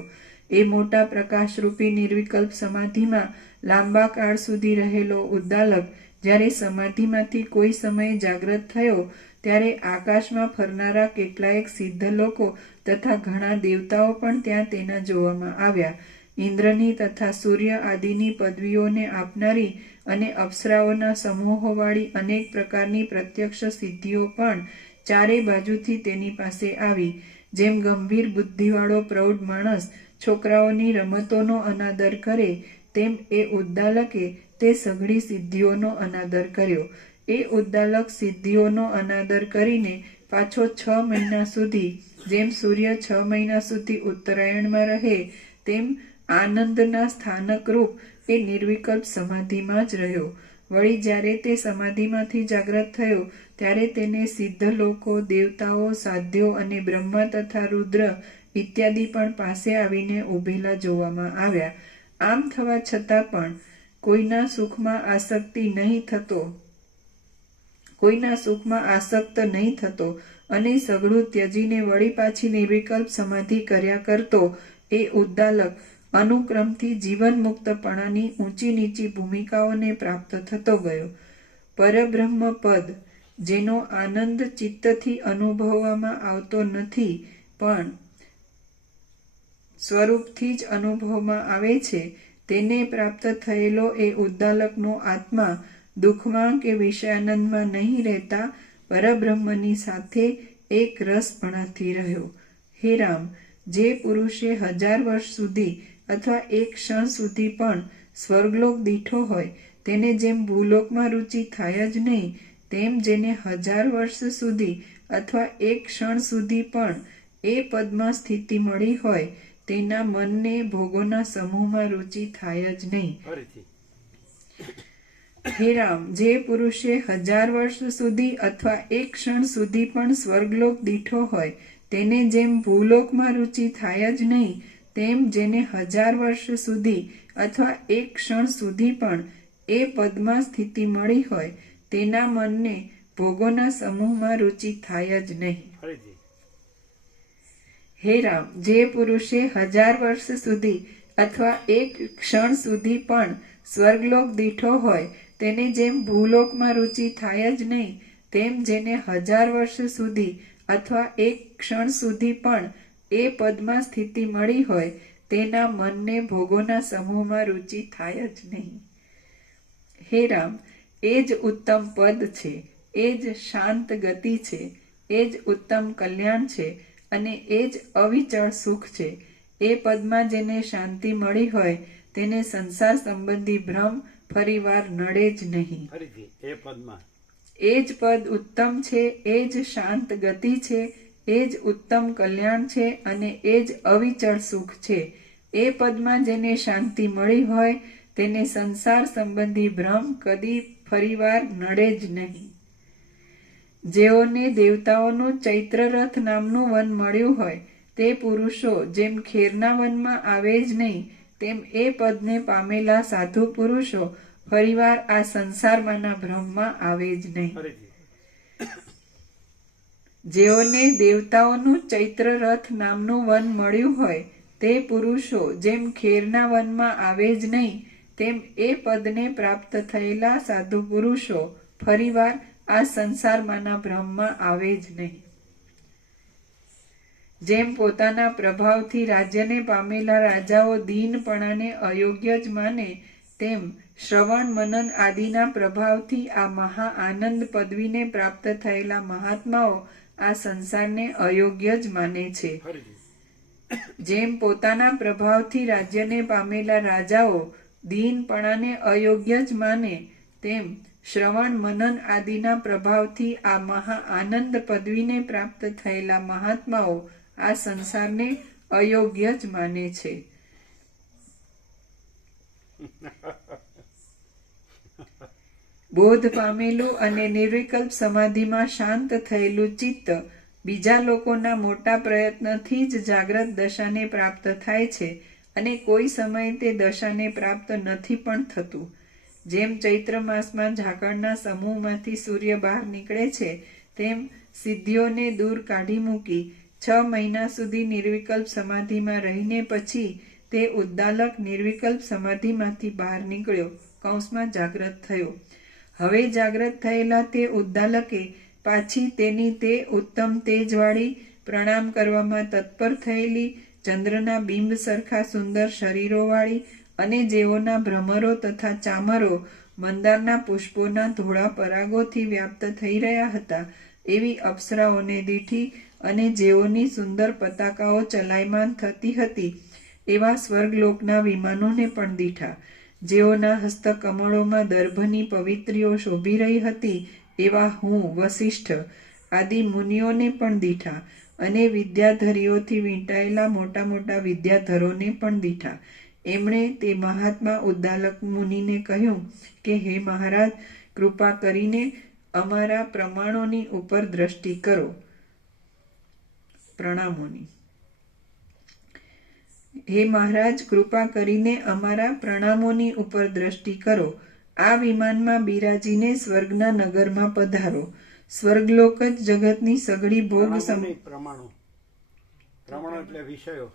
એ મોટા પ્રકાશરૂપી નિર્વિકલ્પ સમાધિમાં લાંબા કાળ સુધી રહેલો ઉદ્દાલક જ્યારે સમાધિમાંથી કોઈ સમયે જાગ્રત થયો, ત્યારે આકાશમાં ફરનારા કેટલાયક સિદ્ધ લોકો તથા ઘણા દેવતાઓ પણ ત્યાં તેના જોવામાં આવ્યા. ઇન્દ્રની તથા સૂર્ય આદિની પદવીઓને આપનારી અને અપ્સરાઓના સમૂહોવાળી અનેક પ્રકારની પ્રત્યક્ષ સિદ્ધિઓ પણ ચારે બાજુથી તેની પાસે આવી. જેમ ગંભીર બુદ્ધિવાળો પ્રૌઢ માણસ છોકરાઓની રમતોનો અનાદર કરે, તેમ એ ઉદ્દાલકે તે સઘળી સિદ્ધિઓનો અનાદર કર્યો. એ ઉદ્દાલક સિદ્ધિઓનો અનાદર કરીને પાછો 6 મહિના સુધી, જેમ સૂર્ય 6 મહિના સુધી ઉત્તરાયણમાં રહે તેમ આનંદના સ્થાનકરૂપ એ નિર્વિકલ્પ સમાધિમાં જ રહ્યો. વળી જ્યારે તે સમાધિમાંથી જાગ્રત થયો ત્યારે તેને સિદ્ધ લોકો, દેવતાઓ, સાધ્યો અને બ્રહ્મા તથા રુદ્ર ઇત્યાદિ પણ પાસે આવીને ઊભેલા જોવામાં આવ્યા. આમ થવા છતાં પણ કોઈના સુખમાં આસક્ત નહીં થતો અને સઘળું ત્યજીને વળી પાછી નિર્વિકલ્પ સમાધિ કર્યા કરતો એ ઉદ્દાલક અનુક્રમથી જીવન મુક્તપણાની ઊંચી નીચી ભૂમિકાઓને પ્રાપ્ત થતો ગયો. પરબ્રહ્મ પદ, જેનો આનંદ ચિત્તથી અનુભવવામાં આવતો નથી પણ સ્વરૂપથી જ અનુભવમાં આવે છે, તેને પ્રાપ્ત થયેલો એ ઉદ્દાલકનો આત્મા દુઃખમાં કે વિષયાનંદમાં નહીં રહેતા પરબ્રહ્મની સાથે એક રસપણાથી રહ્યો. હે રામ, જે પુરુષે 1000 વર્ષ સુધી અથવા એક ક્ષણ સુધી પણ સ્વર્ગલોક દીઠો હોય તેને જેમ ભૂલોકમાં રુચિ થાય જ નહીં, તેમ જેને 1000 વર્ષ સુધી અથવા એક ક્ષણ સુધી પણ એ પદમાં સ્થિતિ મળી હોય તેના મનને ભોગોના સમૂહમાં રુચિ થાય જ નહીં. હે રામ, જે પુરુષે 1000 વર્ષ સુધી અથવા એક ક્ષણ સુધી પણ સ્વર્ગલોક દીઠો હોય તેને જેમ ભૂલોકમાં રુચિ થાય જ નહીં, તેમ જેને 1000 વર્ષ સુધી અથવા એક ક્ષણ સુધી પણ એ પદમાં સ્થિતિ મળી હોય તેના મનને ભોગોના સમૂહમાં રુચિ થાય જ નહીં. હે રામ, જે પુરુષે 1000 વર્ષ સુધી અથવા એક ક્ષણ સુધી પણ સ્વર્ગલોક દીઠો હોય તેને જેમ ભૂલોકમાં રુચિ થાય જ નહીં, તેમ જેને 1000 વર્ષ સુધી અથવા એક ક્ષણ સુધી પણ એ પદમાં સ્થિતિ મળી હોય તેના મનને ભોગોના સમૂહમાં રુચિ થાય જ નહીં. હે રામ, એ જ ઉત્તમ પદ છે, એ જ શાંત ગતિ છે, એ જ ઉત્તમ કલ્યાણ છે અને એ જ અવિચળ સુખ છે. એ પદમાં જેને શાંતિ મળી હોય તેને સંસાર સંબંધી ભ્રમ ફરીવાર નડે જ નહીં. એ જ પદ ઉત્તમ છે, એ જ શાંત ગતિ છે, એ જ ઉત્તમ કલ્યાણ છે અને એ જ અવિચળ સુખ છે. એ પદમાં જેને શાંતિ મળી હોય તેને સંસાર સંબંધી ભ્રમ કદી ફરીવાર નડે જ નહીં. જેઓને દેવતાઓનું ચૈત્રરથ નામનું વન મળ્યું હોય તે પુરુષો જેમ ખેરના વનમાં આવે જ નહીં, તેમ એ પદને પામેલા સાધુ પુરુષો ફરીવાર આ સંસારમાંના ભ્રમમાં આવે જ નહીં. જેઓને દેવતાઓનું ચૈત્રરથ નામનું વન મળ્યું હોય તે પુરુષો જેમ ખેરના વનમાં આવે જ નહીં, તેમ એ પદને પ્રાપ્ત થયેલા સાધુ પુરુષો ફરીવાર આ સંસારમાંના ભ્રમમાં આવે જ નહીં. જેમ પોતાના પ્રભાવથી રાજ્યને પામેલા રાજાઓ દીનપણાને અયોગ્ય જ માને, તેમ શ્રવણ મનન આદિના પ્રભાવથી આ મહા આનંદ પદવીને પ્રાપ્ત થયેલા મહાત્માઓ આ સંસારને અયોગ્ય જ માને છે. જેમ પોતાના પ્રભાવથી રાજ્યને પામેલા રાજાઓ દીનપણાને અયોગ્ય જ માને, તેમ શ્રવણ મનન આદિના પ્રભાવથી આ મહા આનંદ પદવીને પ્રાપ્ત થયેલા મહાત્માઓ આ સંસારને અયોગ્ય જ માને છે. બોધ પામેલું અને નિર્વિકલ્પ સમાધિમાં શાંત થયેલું ચિત્ત બીજા લોકોના મોટા પ્રયત્નથી જ જાગ્રત દશાને પ્રાપ્ત થાય છે અને કોઈ સમયે તે દશાને પ્રાપ્ત નથી પણ થતું. જેમ ચૈત્ર માસમાં ઝાકળના સમૂહમાંથી સૂર્ય બહાર નીકળે છે, તેમ સિદ્ધિઓને દૂર કાઢી મૂકી 6 મહિના સુધી નિર્વિકલ્પ સમાધિમાં રહીને પછી તે ઉદ્દાલક નિર્વિકલ્પ સમાધિમાંથી બહાર નીકળ્યો, કૌંસમાં જાગ્રત થયો. હવે જાગ્રત થયેલા તે ઉદ્દાલકે પાછી તેની તે ઉત્તમ તેજવાળી, પ્રણામ કરવામાં તત્પર થયેલી, ચંદ્રના બિંબ સરખા સુંદર શરીરોવાળી અને જેઓના ભ્રમરો તથા ચામરો મંદારના પુષ્પોના ધોળા પરાગોથી વ્યાપ્ત થઈ રહ્યા હતા એવી અપ્સરાઓને દીઠી અને જેઓની સુંદર પતાકાઓ ચલાયમાન થતી હતી એવા સ્વર્ગલોકના વિમાનોને પણ દીઠા. જેઓના હસ્તકમળોમાં દર્ભની પવિત્રીઓ શોભી રહી હતી એવા હું વસિષ્ઠ આદિ મુનિઓને પણ દીઠા અને વિદ્યાધરીઓથી વીંટાયેલા મોટા મોટા વિદ્યાધરોને પણ દીઠા. એમણે તે મહાત્મા ઉદ્દાલક મુનિને કહ્યું કે હે મહારાજ, કૃપા કરીને અમારા પ્રમાણોની ઉપર દ્રષ્ટિ કરો. પ્રણામોની. હે મહારાજ, કૃપા કરીને અમારા પ્રણામોની ઉપર દ્રષ્ટિ કરો. આ વિમાનમાં બિરાજીને સ્વર્ગના નગરમાં પધારો. સ્વર્ગલોક જ જગતની સઘળી ભોગ પ્રમાણો પ્રમાણો એટલે વિષયો,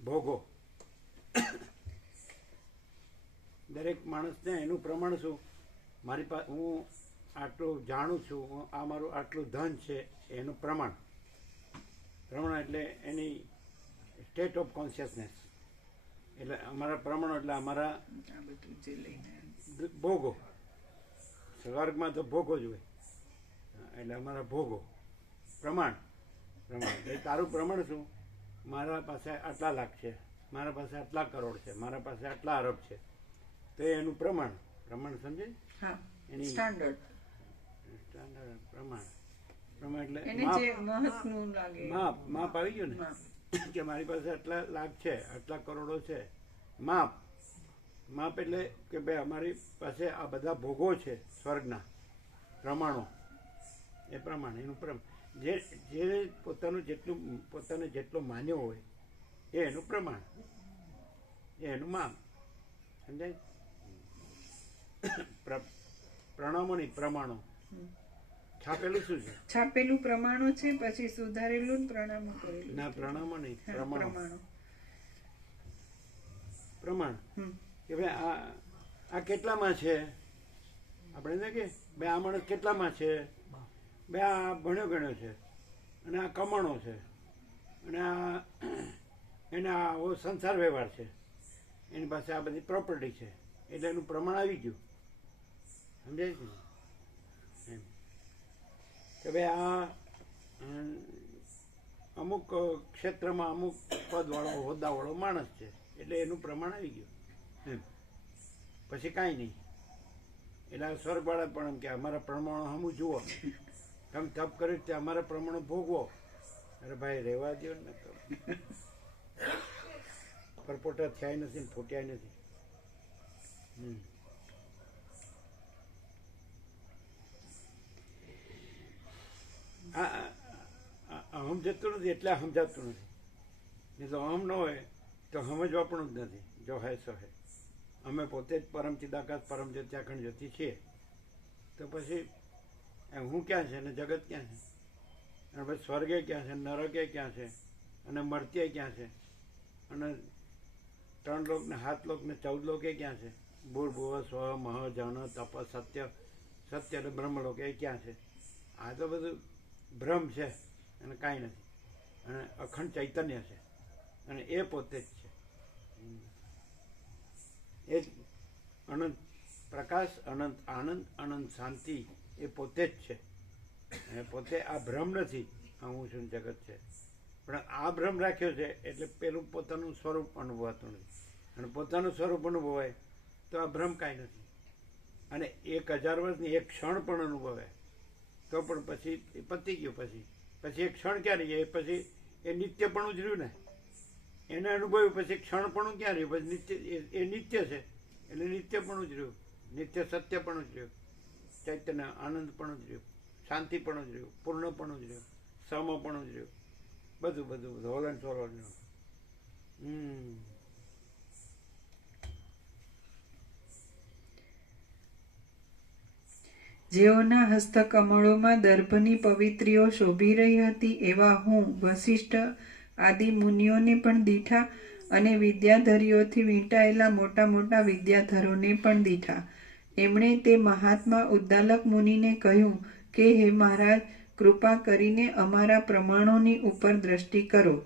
ભોગો. દરેક માણસને એનું પ્રમાણ શું? મારી પાસે હું આટલું જાણું છું, આ મારું આટલું ધન છે, એનું પ્રમાણ. પ્રમાણ એટલે એની સ્ટેટ ઓફ કોન્શિયસનેસ. એટલે અમારા પ્રમાણો એટલે અમારા ભોગો. સ્વર્ગમાં તો ભોગો જ હોય, એટલે અમારા ભોગો. પ્રમાણ એટલે તારું પ્રમાણ શું? મારા પાસે આટલા લાખ છે, મારા પાસે આટલા કરોડ છે, મારા પાસે આટલા અરબ છે, તો એનું પ્રમાણ. પ્રમાણ સમજે? એની સ્ટાન્ડર્ડ પ્રમાણ. પ્રમાણ એટલે માપ આવી ગયું ને, કે મારી પાસે આટલા લાખ છે, આટલા કરોડો છે. માપ એટલે કે ભાઈ અમારી પાસે આ બધા ભોગો છે સ્વર્ગના, પ્રમાણો. એ પ્રમાણ, એનું પ્રમાણ. જે પોતાને જેટલો માન્યો હોય એ એનું પ્રમાણ, એ એનું માપ. સમજાય? પ્રણામો નહીં, પ્રમાણો. છાપેલું શું છે? છાપેલું પ્રમાણો છે, પછી સુધારેલું પ્રણામો કરેલું. ના, પ્રણામો નહીં, પ્રમાણો. પ્રમાણ કે ભાઈ આ કેટલામાં છે? આપણે ને કે ભાઈ આ માણસ કેટલામાં છે? ભાઈ આ ભણ્યો ગણ્યો છે, અને આ કમાણો છે, અને આ એને આવો સંસાર વ્યવહાર છે, એની પાસે આ બધી પ્રોપર્ટી છે, એટલે એનું પ્રમાણ આવી ગયું. સમજાય છે? એમ કે ભાઈ આ અમુક ક્ષેત્રમાં અમુક પદવાળો, હોદ્દાવાળો માણસ છે, એટલે એનું પ્રમાણ આવી ગયું. એમ પછી કાંઈ નહીં. એટલે સ્વર્ગવાળા પણ એમ કે અમારા પ્રમાણો હમું જુઓ, તમે તપ કર્યું તે અમારા પ્રમાણો ભોગવો. અરે ભાઈ રહેવા દો ને, તો પરપોટા થયા નથી ને ફૂટ્યા નથી. અહમ જતું નથી એટલે સમજાતું નથી. નહીં તો અહમ ન હોય તો સમજવા પણ જ નથી. જો હે સો હે. અમે પોતે જ પરમ ચિદાકાશ પરમ જ્યોત્યાખંડ જ્યોતિ છીએ, તો પછી હું ક્યાં છે ને જગત ક્યાં છે? અને પછી સ્વર્ગે ક્યાં છે, નરકે ક્યાં છે, અને મર્ત્ય ક્યાં છે, અને 3 લોક ને 7 લોક ને 14 લોકે ક્યાં છે? ભૂર્ભુવ સ્વ મહ જન તપ સત્ય. સત્ય એટલે બ્રહ્મલોક એ ક્યાં છે? આ તો બધું ભ્રમ છે અને કાંઈ નથી. અને અખંડ ચૈતન્ય છે, અને એ પોતે જ છે. એ જ અનંત પ્રકાશ, અનંત આનંદ, અનંત શાંતિ એ પોતે જ છે. એ પોતે આ ભ્રમ નથી, હું છું જગત છે. પણ આ ભ્રમ રાખ્યો છે એટલે પેલું પોતાનું સ્વરૂપ અનુભવાતું નથી. અને પોતાનું સ્વરૂપ અનુભવાય તો આ ભ્રમ કાંઈ નથી. અને 1000 વર્ષની એક ક્ષણ પણ અનુભવાય તો પણ પછી એ પતી ગયું. પછી એક ક્ષણ ક્યાં રહી જાય? પછી એ નિત્યપણું જ રહ્યું ને. એને અનુભવ્યું પછી ક્ષણપણું ક્યાં રહ્યું? પછી નિત્ય, એ નિત્ય છે એટલે નિત્યપણું જ રહ્યું. નિત્ય સત્યપણું જ રહ્યું, ચૈતન્ય આનંદપણું જ રહ્યું, શાંતિપણું જ રહ્યું, પૂર્ણપણું જ રહ્યું, સમપણું જ રહ્યું. બધું હોલ એન્ડ સોલ રહ્યું. જેઓના હસ્તકમળોમાં દર્ભની પવિત્રીઓ શોભી રહી હતી એવા હું વસિષ્ઠ આદિ મુનિઓને પણ દીઠા અને વિદ્યાધરીઓથી વીંટાયેલા મોટા મોટા વિદ્યાધરોને પણ દીઠા. એમણે તે મહાત્મા ઉદ્દાલક મુનિને કહ્યું કે હે મહારાજ, કૃપા કરીને અમારા પ્રમાણોની ઉપર દ્રષ્ટિ કરો.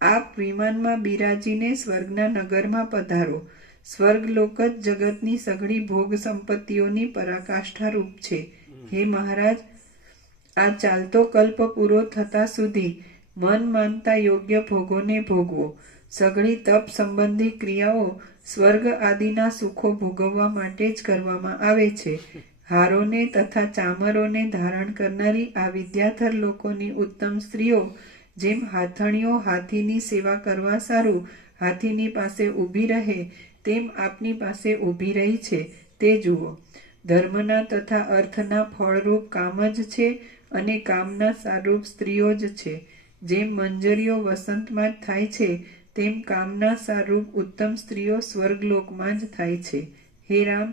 આપ વિમાનમાં બિરાજીને સ્વર્ગના નગરમાં પધારો. સ્વર્ગલોક જ જગતની સઘળી ભોગ સંપત્તિઓની પરાકાષ્ઠા રૂપ છે. હે મહારાજ, આ ચાલતો કલ્પ પૂરો થતા સુધી મન માનતા યોગ્ય ભોગોને ભોગવો. સઘળી તપ સંબંધી ક્રિયાઓ સ્વર્ગ આદિના સુખો ભોગવવા માટે જ કરવામાં આવે છે. હારોને તથા ચામરોને ધારણ કરનારી આ વિદ્યાધર લોકોની ઉત્તમ સ્ત્રીઓ જેમ હાથણીઓ હાથીની સેવા કરવા સારું હાથીની પાસે ઊભી રહે તેમ આપની પાસે ઊભી રહી છે તે જુઓ. ધર્મના તથા અર્થના ફળરૂપ કામ જ છે અને કામના સારરૂપ સ્ત્રીઓ જ છે. જેમ મંજરીઓ વસંતમાં જ થાય છે તેમ કામના સારરૂપ ઉત્તમ સ્ત્રીઓ સ્વર્ગલોકમાં જ થાય છે. હે રામ,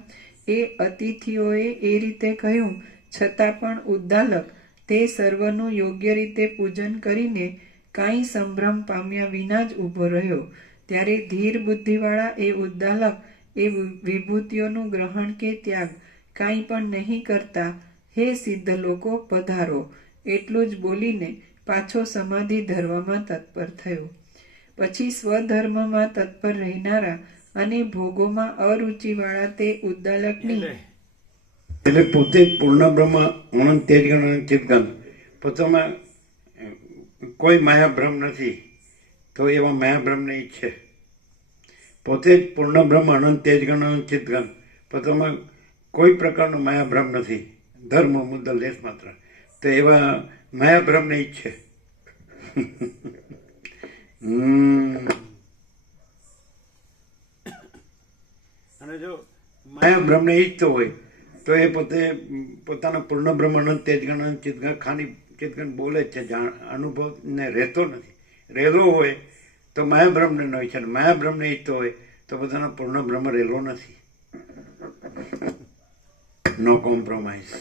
એ અતિથિઓએ એ રીતે કહ્યું છતાં પણ ઉદ્દાલક તે સર્વનું યોગ્ય રીતે પૂજન કરીને કાંઈ સંભ્રમ પામ્યા વિના જ ઊભો રહ્યો. ત્યારે ધીર બુદ્ધિવાળા એ ઉદ્દાલક એ વિભૂતિઓનું ગ્રહણ કે ત્યાગ કાંઈ પણ નહીં કરતા હે સિદ્ધ લોકો પધારો એટલું જ બોલીને પાછો સમાધિ ધરવામાં તત્પર થયો. પછી સ્વધર્મમાં તત્પર રહેનારા અને ભોગોમાં અરુચિવાળા તે ઉદ્દાલકની એટલે પોતે જ પૂર્ણ બ્રહ્મ અનંત તેજગણ અને ચિતગણ પોતામાં કોઈ માયાભ્રમ નથી તો એવા માયાભ્રમને ઈચ્છે. પોતે જ પૂર્ણ બ્રહ્મ અનંત તેજગણ અને ચિતગણ પોતામાં કોઈ પ્રકારનો માયાભ્રમ નથી, ધર્મ મુદ્દલ લેશ માત્ર, તો એવા માયાભ્રમને ઈચ્છે. અને જો માયાભ્રમને ઈચ્છતો હોય તો એ પોતે પોતાના પૂર્ણ બ્રહ્મ અનંત તેજગણ અને ચિતગણ ખાલી ચિતગણ બોલે જ છે, અનુભવને રહેતો નથી. રહેલો હોય તો માયાભ્રમને ન ઈચ્છે, માયાભ્રમને ઈચ્છતો હોય તો પોતાના પૂર્ણ બ્રહ્મ રહેલો નથી. No compromise.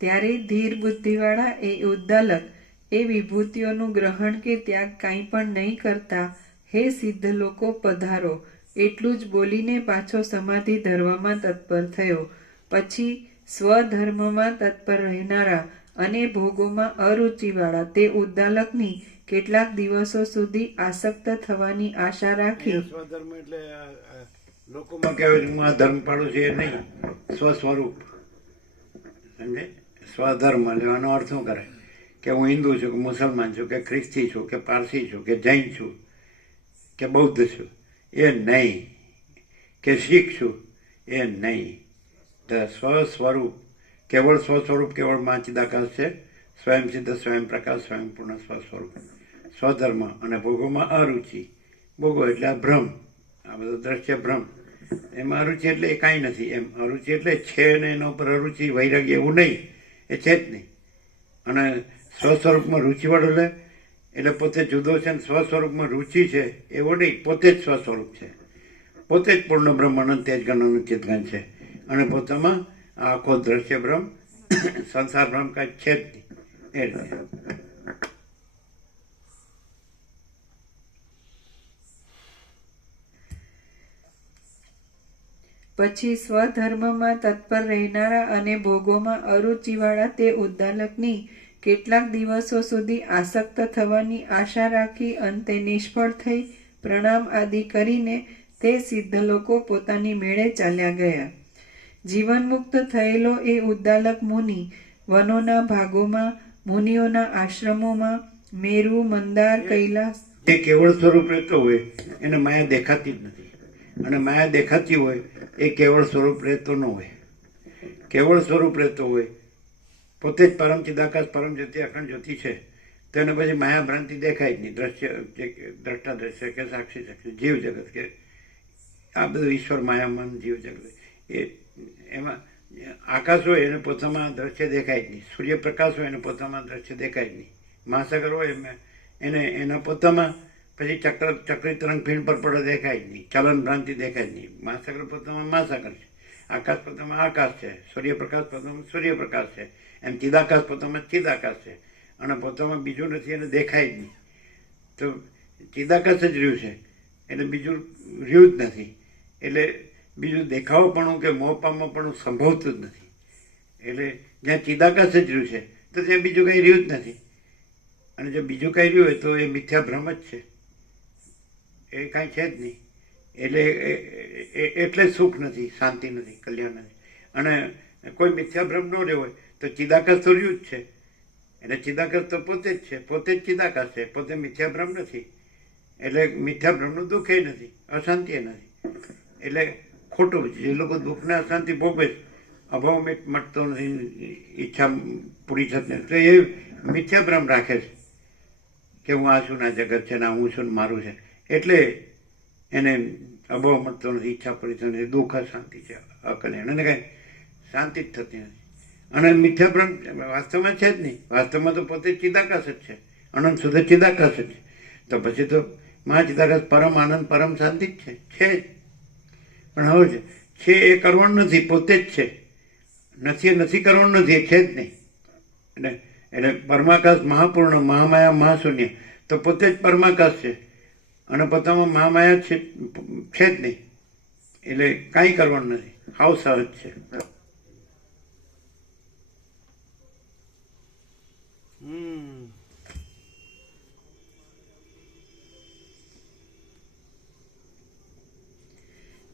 ત્યારે ધીર બુદ્ધિવાળા એ ઉદ્દાલક એ વિભૂતિઓનું ગ્રહણ કે ત્યાગ કાંઈ પણ નહીં કરતા હે સિદ્ધ લોકો પધારો એટલું જ બોલીને પાછો સમાધિ ધરવામાં તત્પર થયો. પછી સ્વધર્મમાં તત્પર રહેનારા અને ભોગોમાં અરુચિવાળા તે ઉદ્દાલકની કેટલાક દિવસો સુધી આસક્ત થવાની આશા રાખી. સ્વધર્મ એટલે લોકોમાં કહેવાય હું આ ધર્મ પાડું છું એ નહીં, સ્વસ્વરૂપ. સમજે? સ્વધર્મ લેવાનો અર્થ શું કરે કે હું હિન્દુ છું કે મુસલમાન છું કે ખ્રિસ્તી છું કે પારસી છું કે જૈન છું કે બૌદ્ધ છું એ નહીં, કે શીખ છું એ નહીં. સ્વસ્વરૂપ કેવળ સ્વસ્વરૂપ કેવળ માં ચિદાકાશ છે, સ્વયં સિદ્ધ સ્વયં પ્રકાશ સ્વયં પૂર્ણ સ્વસ્વરૂપ. સ્વધર્મ અને ભોગોમાં અરુચિ. ભોગો એટલે આ ભ્રમ, આ બધો દ્રશ્ય ભ્રમ. એમાં અરુચિ એટલે એ કાંઈ નથી એમ. અરુચિ એટલે છે ને એના ઉપર અરુચિ વૈરાગ્ય એવું નહીં, એ છે જ નહીં. અને સ્વસ્વરૂપમાં રુચિવાળો એટલે પોતે જુદો છે ને સ્વસ્વરૂપમાં રુચિ છે એવો નહીં, પોતે જ સ્વસ્વરૂપ છે, પોતે જ પૂર્ણ બ્રહ્મ અનંત તેજગણ અનંત ચિતગણ છે. અને પોતામાં આખો દ્રશ્ય ભ્રમ સંસાર ભ્રમ કાંઈ છે જ નહીં એ રીતે. પછી સ્વધર્મમાં તત્પર રહેનારા અને ભોગોમાં અરુચિવાળા તે ઉદ્દાલકની કેટલાક દિવસો સુધી આસક્ત થવાની આશા રાખી અંતે નિષ્ફળ થઈ પ્રણામ આદિ કરીને તે સિદ્ધ લોકો પોતાની મેળે ચાલ્યા ગયા. જીવનમુક્ત થયેલો એ ઉદ્દાલક મુનિ વનોના ભાગોમાં, મુનિઓના આશ્રમોમાં, મેરુ, મંદાર, કૈલાસ જે કેવળ સ્વરૂપ રહેતો હોય એને માયા દેખાતી જ નથી. અને માયા દેખાતી હોય એ કેવળ સ્વરૂપ રહેતો ન હોય. કેવળ સ્વરૂપ રહેતો હોય પોતે જ પરમ ચિદાકાશ પરમ જ્યોતિ અખંડ જ્યોતિ છે તો એને પછી માયા ભ્રાંતિ દેખાય જ નહીં. દ્રશ્ય દ્રષ્ટા દ્રશ્ય કે સાક્ષી સાક્ષી જીવ જગત કે આ બધું ઈશ્વર માયામાન જીવ જગત એ એમાં આકાશ હોય એને પોતામાં દ્રશ્ય દેખાય જ નહીં. સૂર્યપ્રકાશ હોય એને પોતામાં દ્રશ્ય દેખાય જ નહીં. મહાસાગર હોય એને એના પોતામાં પછી ચક્રી તરંગ ફીણ પર પડે દેખાય જ નહીં. ચલન ભ્રાંતિ દેખાય જ નહીં. મહાસાગર પોતામાં મહાસાગર છે, આકાશ પોતામાં આકાશ છે, સૂર્યપ્રકાશ પોતામાં સૂર્યપ્રકાશ છે, એમ ચિદાકાશ પોતામાં ચિદાકાશ છે. અને પોતામાં બીજું નથી એને દેખાય જ નહીં. તો ચિદાકાશ જ રહ્યું છે એટલે બીજું રહ્યું જ નથી. એટલે બીજું દેખાવપણું કે મોહપામપણું સંભવતું જ નથી. એટલે જ્યાં ચિદાકાશ જ રહ્યું છે તો ત્યાં બીજું કંઈ રહ્યું જ નથી. અને જો બીજું કંઈ રહ્યું હોય તો એ મિથ્યા ભ્રમ જ છે, એ કાંઈ છે જ નહીં. એટલે સુખ નથી, શાંતિ નથી, કલ્યાણ નથી. અને કોઈ મિથ્યા ભ્રમ ન રહ્યો હોય તો ચિદાકાશ તો રહ્યું જ છે. એટલે ચિદાકાશ તો પોતે જ છે, પોતે જ ચિદાકાશ છે, પોતે મિથ્યાભ્રમ નથી. એટલે મિથ્યાભ્રમનું દુઃખ એ નથી, અશાંતિ એ નથી. એટલે ખોટું છે. જે લોકો દુઃખને અશાંતિ ભોગવે, અભાવ મટતો નથી, ઈચ્છા પૂરી થતી નથી, તો એ મિથ્યાભ્રમ રાખે છે કે હું આ છું ના જગત છે ને હું છું ને મારું છે. એટલે એને અભાવ મળતો નથી, ઈચ્છા પૂરી થતી નથી, દુઃખ અશાંતિ છે, અકલ્યાણ, એને કાંઈ શાંતિ જ થતી નથી. અને મિથ્યાભ્રમ વાસ્તવમાં છે જ નહીં. વાસ્તવમાં તો પોતે ચિદાકાશ જ છે, અનંત શુદ્ધ ચિદાકાશ જ છે. તો પછી તો મહાચિદાકાશ પરમ આનંદ પરમ શાંતિ જ છે જ. પણ હવે છે એ કરવાનું નથી, પોતે જ છે. નથી કરવાનું નથી, એ છે જ નહીં. એટલે પરમાકાશ મહાપૂર્ણ, મહામાયા મહાશૂન્ય, તો પોતે જ પરમાકાશ છે અને પોતામાં મહામાયા છે જ નહીં. એટલે કાંઈ કરવાનું નથી, હાવ સહજ છે.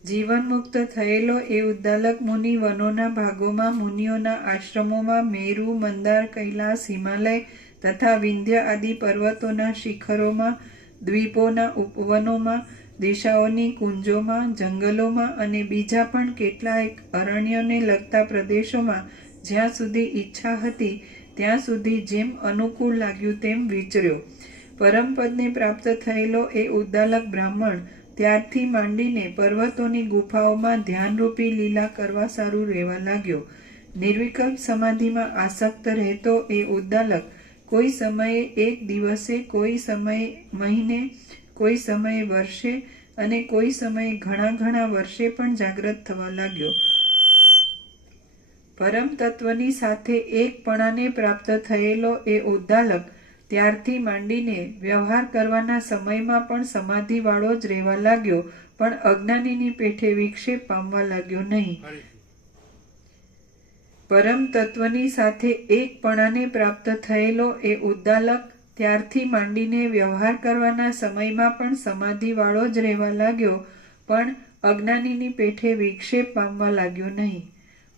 જીવન મુક્ત થયેલો એ ઉદ્દાલક મુનિ વનોના ભાગોમાં, મુનિઓના આશ્રમોમાં, મેરુ, મંદાર, કૈલાસ, હિમાલય તથા વિંધ્ય આદિ પર્વતોના શિખરોમાં, દ્વીપોના ઉપવનોમાં, દિશાઓની કુંજોમાં, જંગલોમાં અને બીજા પણ કેટલાય અરણ્યોને લગતા પ્રદેશોમાં જ્યાં સુધી ઈચ્છા હતી ત્યાં સુધી જેમ અનુકૂળ લાગ્યું તેમ વિચર્યો. પરમપદને પ્રાપ્ત થયેલો એ ઉદ્દાલક બ્રાહ્મણ ત્યારથી માંડીને પર્વતોની ગુફાઓમાં ધ્યાનરૂપી લીલા કરવા સારું રહેવા લાગ્યો. નિર્વિકલ્પ સમાધિમાં આસક્ત રહેતો એ ઉદ્દાલક કોઈ સમયે એક દિવસે, કોઈ સમયે મહિને, કોઈ સમયે વર્ષે અને કોઈ સમયે ઘણા વર્ષે પણ જાગ્રત થવા લાગ્યો. પરમ તત્વની સાથે એકપણાને પ્રાપ્ત થયેલો એ ઉદ્દાલક ત્યારથી માંડીને વ્યવહાર કરવાના સમયમાં પણ સમાધિવાળો જ રહેવા લાગ્યો, પણ અજ્ઞાનીની પેઠે વિક્ષેપ પામવા લાગ્યો નહીં. પરમ તત્વની સાથે એકપણાને પ્રાપ્ત થયેલો એ ઉદ્દાલક ત્યારથી માંડીને વ્યવહાર કરવાના સમયમાં પણ સમાધિવાળો જ રહેવા લાગ્યો, પણ અજ્ઞાનીની પેઠે વિક્ષેપ પામવા લાગ્યો નહીં.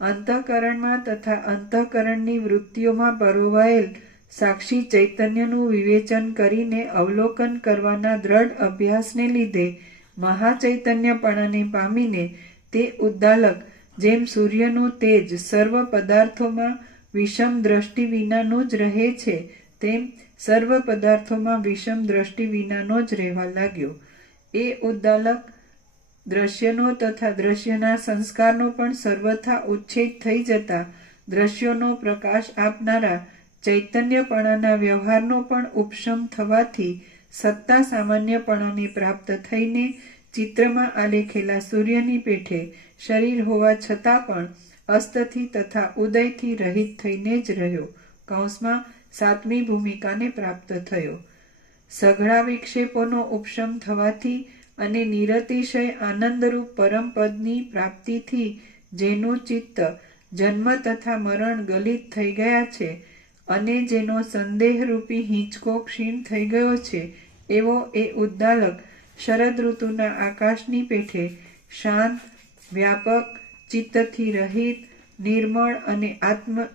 અંતઃકરણમાં તથા અંતઃકરણની વૃત્તિઓમાં પરોવાયેલ સાક્ષી ચૈતન્યનું વિવેચન કરીને અવલોકન કરવાના દ્રઢ અભ્યાસને લીધે મહાચૈતન્યપણાને પામીને તે ઉદ્દાલક જેમ સૂર્યનું તેજ સર્વ પદાર્થોમાં વિષમ દ્રષ્ટિ વિનાનું જ રહે છે, તેમ સર્વ પદાર્થોમાં વિષમ દ્રષ્ટિ વિનાનો જ રહેવા લાગ્યો. એ ઉદ્દાલક દ્રશ્યનો તથા દ્રશ્યના સંસ્કારનો પણ સર્વથા ઉચ્છેદ થઈ જતા દ્રશ્યોનો પ્રકાશ આપનારા ચૈતન્યપણાના વ્યવહારનો પણ ઉપશમ થવાથી સત્તા સામાન્યપણાને પ્રાપ્ત થઈને ચિત્રમાં આલેખેલા સૂર્યની પેઠે શરીર હોવા છતાં પણ અસ્તથી તથા ઉદયથી રહિત થઈને જ રહ્યો. કૌંસમાં 7મી ભૂમિકાને પ્રાપ્ત થયો. સઘળા વિક્ષેપોનો ઉપશમ થવાથી અને નિરતિશય આનંદરૂપ પરમપદની પ્રાપ્તિથી જેનું ચિત્ત જન્મ તથા મરણ ગલિત થઈ ગયા છે અને જેનો સંદેહરૂપી હિંચકો ક્ષીણ થઈ ગયો છે, એવો એ ઉદ્દાલક શરદ ઋતુના આકાશની પેઠે શાંત, વ્યાપક, ચિત્તથી રહિત, નિર્મળ અને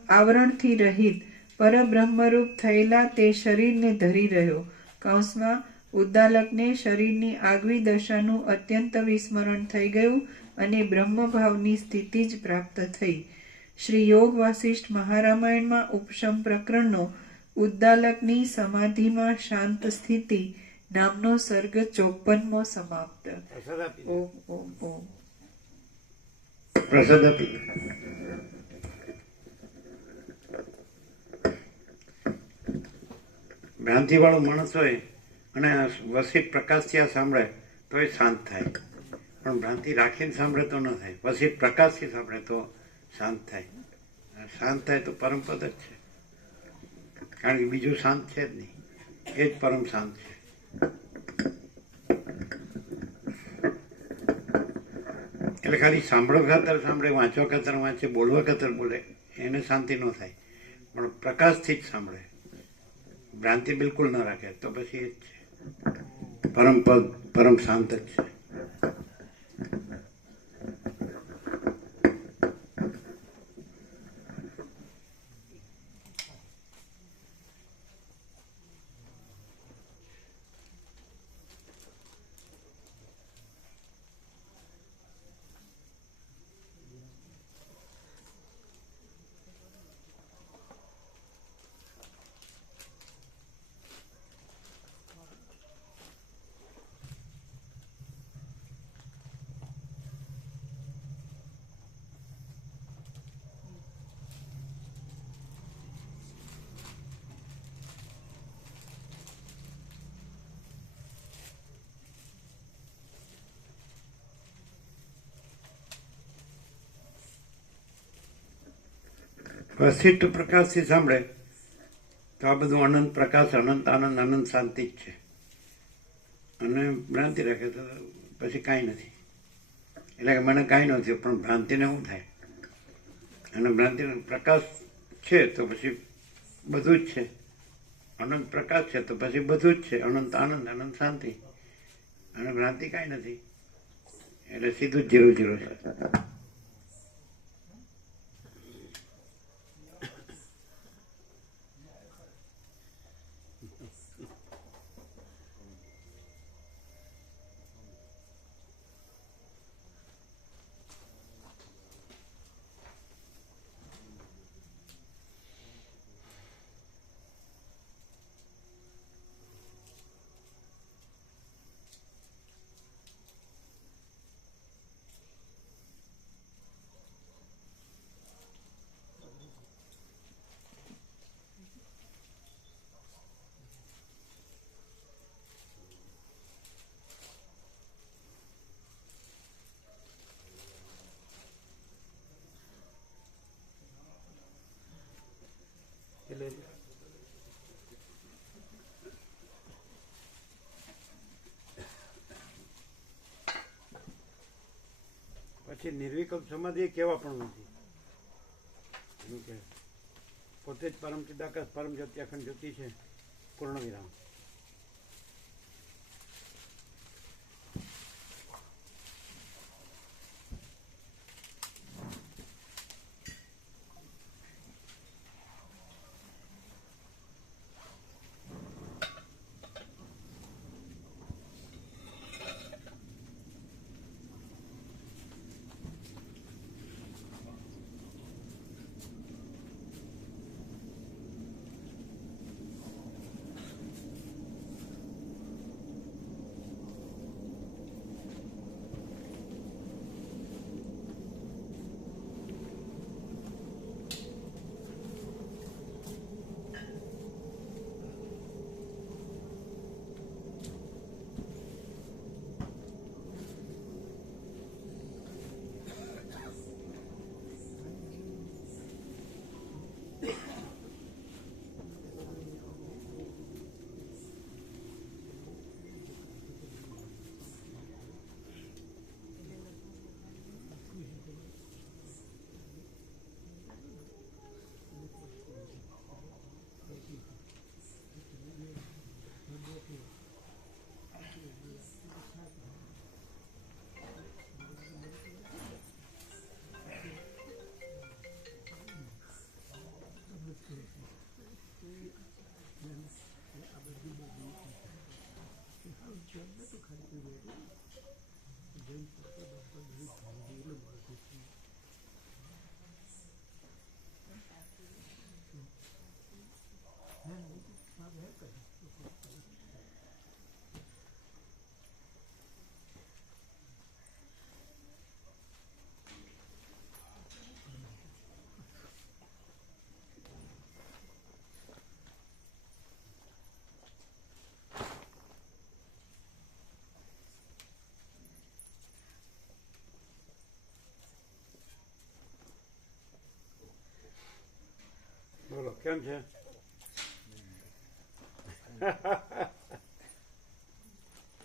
આવરણથી રહિત પરબ્રહ્મરૂપ થયેલા તે શરીરને ધરી રહ્યો. કૌંસમાં ઉદ્દાલકને શરીરની આગવી દશાનું અત્યંત વિસ્મરણ થઈ ગયું અને બ્રહ્મભાવની સ્થિતિ જ પ્રાપ્ત થઈ. શ્રી યોગ વાસિષ્ઠ મહારામાયણમાં ઉપશમ પ્રકરણનો ઉદ્દાલકની સમાધિમાં શાંત સ્થિતિ નામનો સર્ગ 54મો સમાપ્ત. ઓમ ઓમ ઓમ. પ્રસાદ આપી. ભ્રાંતિવાળો માણસ હોય અને વસિત પ્રકાશથી આ સાંભળે તો એ શાંત થાય, પણ ભ્રાંતિ રાખીને સાંભળે તો ન થાય. વસિત પ્રકાશથી સાંભળે તો શાંત થાય. શાંત થાય તો પરમપદ જ છે, કારણ કે બીજું શાંત છે જ નહીં, એ જ પરમ શાંત છે. એટલે ખાલી સાંભળવા ખાતર સાંભળે, વાંચવા ખાતર વાંચે, બોલવા ખાતર બોલે, એને શાંતિ ન થાય. પણ પ્રકાશથી જ સાંભળે, ભ્રાંતિ બિલકુલ ન રાખે, તો પછી એ જ છે પરમ પદ, પરમ શાંત જ છે. પ્રસિદ્ધ પ્રકાશથી સાંભળે તો આ બધું અનંત પ્રકાશ, અનંત આનંદ, અનંત શાંતિ જ છે. અને ભ્રાંતિ રાખે તો પછી કાંઈ નથી. એટલે કે મને કાંઈ નથી, પણ ભ્રાંતિને શું થાય? અને ભ્રાંતિનો પ્રકાશ છે તો પછી બધું જ છે. અનંત પ્રકાશ છે તો પછી બધું જ છે. અનંત આનંદ, અનંત શાંતિ. અને ભ્રાંતિ કાંઈ નથી. એટલે સીધું જ 0 છે. એટલે પછી નિર્વિકલ્પ સમાધિ એ કેવા પણ નથી. એનું કે પોતે જ પરમ ચિદાકાશ, પરમ જ્યોતિ, અખંડ જ્યોતિ છે. પૂર્ણ વિરામ. બોલો કેમ છે?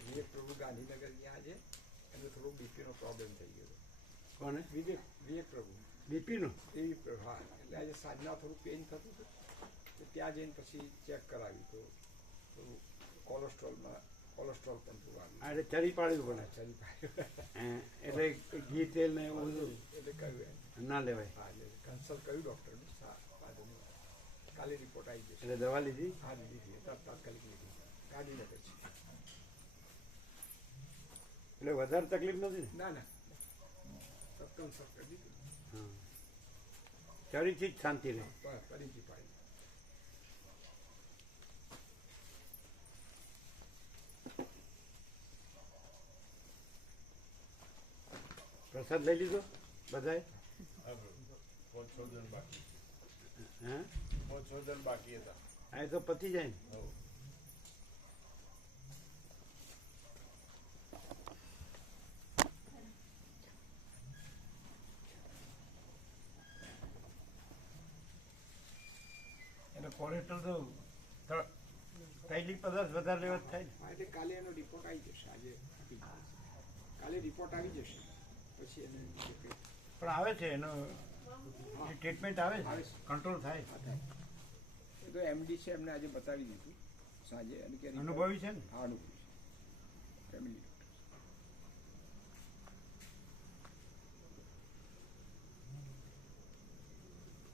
વિવેક પ્રભુ ગાંધીનગર ગયા છે, એમને થોડો બીપીનો પ્રોબ્લેમ થઈ ગયો. કોને? વિવેક પ્રભુ બીપીનો? હા, એટલે આજે સાંજના થોડું પેઇન થતું હતું, તો ત્યાં જઈને પછી ચેક કરાવ્યું તો થોડું કોલેસ્ટ્રોલ પણ થોડું આવ્યું. એટલે ચરી પાડ્યું પડે. ચરી પાડ્યું એટલે ઘી તેલ ને એવું બધું એટલે કહ્યું ના લેવાય. હા, એટલે કન્સલ્ટ કર્યું ડૉક્ટરને. કાલે રિપોર્ટ આવી જશે. એટલે દવા લીધી? હા, લીધી તાત્કાલિક લીધી. ગાંધીનગર છે. એટલે વધારે તકલીફ નથી? ના ના, કન્સલ્ટ કરી દીધું. હા, ચરીથી જ શાંતિ રહે. ફરીથી પાડી. પ્રસાદ લઈ લીધો બધાએ? હે? 6 જણ બાકી હતા. આ તો પતી જાય ને. એટલું તો તૈલી પદાર્થ વધારે લેવા જ થાય ને. હા, એટલે કાલે એનો રિપોર્ટ આવી જશે, આજે આપી જશે. કાલે રિપોર્ટ આવી જશે પછી એને જે કંઈ પણ આવે છે એનો ટ્રીટમેન્ટ આવે આવે છે, છે. કંટ્રોલ થાય. હા થાય. એ તો એમડી છે, એમને આજે બતાવી દીધું સાંજે અને કે report- અનુભવી છે ને. હા, અનુભવી છે. ફેમિલી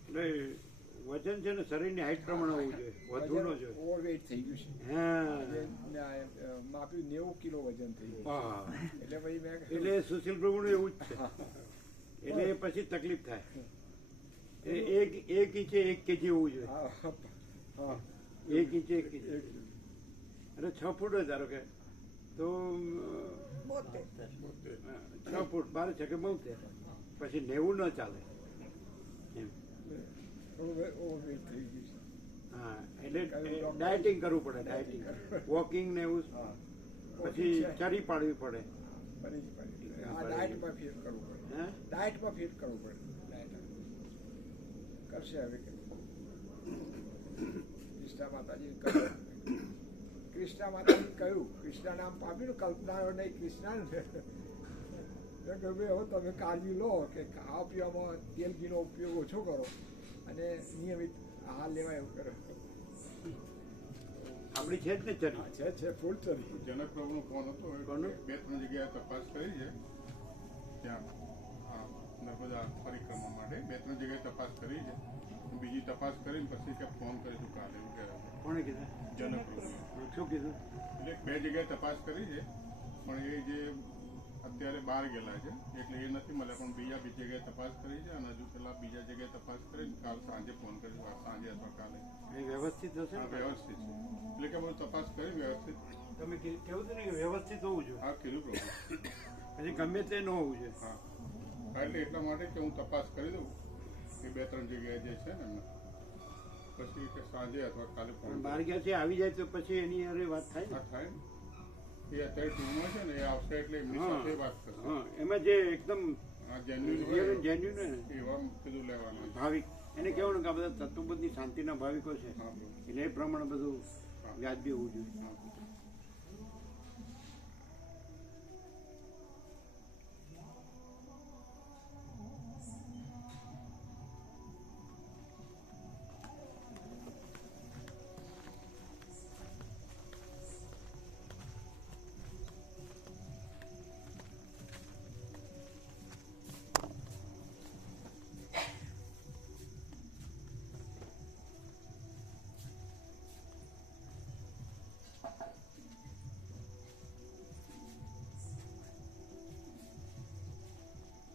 એટલે વજન છે ને શરીરની હાઈટ પ્રમાણે હોવું જોઈએ, વધવું ન જોઈએ. ઓવરવેટ થઈ ગયું છે. હા આજે માપ્યું 90 કિલો વજન થઈ ગયું. હા. એટલે પછી મેં એટલે સુશીલ પ્રભુનું એવું જ છે. એટલે પછી તકલીફ થાય. એક ઇંચે 1 કેજી હોવું જોઈએ. હા, હા, 1 ઇંચે 1 કેજી. એટલે 6 ફૂટ જ ધારો કે તો 6 ફૂટ 12 છકે 72. પછી 90 ન ચાલે એમ. થોડું ઓવરવેટ થઈ ગયું છે. હા, એટલે ડાયટિંગ કરવું પડે, ડાયટિંગ, વોકિંગ ને એવું. હા, પછી ચરી પાડવી પડે. બની જ પાડી. આ ડાયટમાં ફિટ કરવું પડે. હે ડાયટમાં ફિટ કરવું પડે. ડાયટ કરશે હવે કે કૃષ્ણા માતાજી કહ્યું, કૃષ્ણા માતાજી કહ્યું, કૃષ્ણા નામ પામ્યું, કલ્પના નહીં કૃષ્ણા ને કે ભાઈ હવે તમે કાળજી લો કે ખાવા પીવામાં તેલ ઘીનો ઉપયોગ ઓછો કરો અને નિયમિત આહાર લેવાય એવું કરો. આપણી છે જ ને ચરી. હા, છે ફૂલ ચરી. જનક પ્રભુનો ફોન હતો એ કોનો? 2-3 જગ્યાએ તપાસ કરી છે ત્યાં નર્મદા પરિક્રમા માટે 2-3 જગ્યાએ તપાસ કરી છે. બીજી તપાસ કરીને પછી કે ફોન કરીશું કાલે એવું કહેવાય. કોણે કીધું? જનક પ્રભુ શું કીધું? એટલે 2 જગ્યાએ તપાસ કરી છે પણ એ જે અત્યારે બહાર ગયેલા છે એટલે એ નથી મળ્યા, પણ બીજી જગ્યાએ તપાસ કરી છે અને હજુ પેલા બીજા જગ્યાએ તપાસ કરીને કાલ સાંજે ફોન કરીશું, સાંજે અથવા કાલે. એ વ્યવસ્થિત હશે હા, ને? વ્યવસ્થિત છે એટલે કે બધું તપાસ કરી વ્યવસ્થિત. તમે કેવું હતું ને કે વ્યવસ્થિત હોવું જોઈએ. હા, કીધું પ્રભુ. પછી ગમે તે ન હોવું જોઈએ. હા, એટલે એટલા માટે કે હું તપાસ કરી દઉં એ 2-3 જગ્યાએ જે છે ને એમને પછી કે સાંજે અથવા કાલે ફોન પણ બહાર ગયા છે આવી જાય તો પછી એની હારે વાત થાય ને. હા થાય ને. એ અત્યારે ટીમમાં છે ને એ આવશે એટલે એમની હા. સાથે વાત કરશે. હા, એમાં જે એકદમ આ જેન્યુઅન real હોય and genuine હોય ને, એવા કીધું લેવાના. ભાવિક, એને કહેવાનું કે આ બધા તત્વબોધની શાંતિના ભાવિકો છે, હા બરોબર. એટલે એ પ્રમાણે બધું વ્યાજબી હોવું જોઈએ. હા.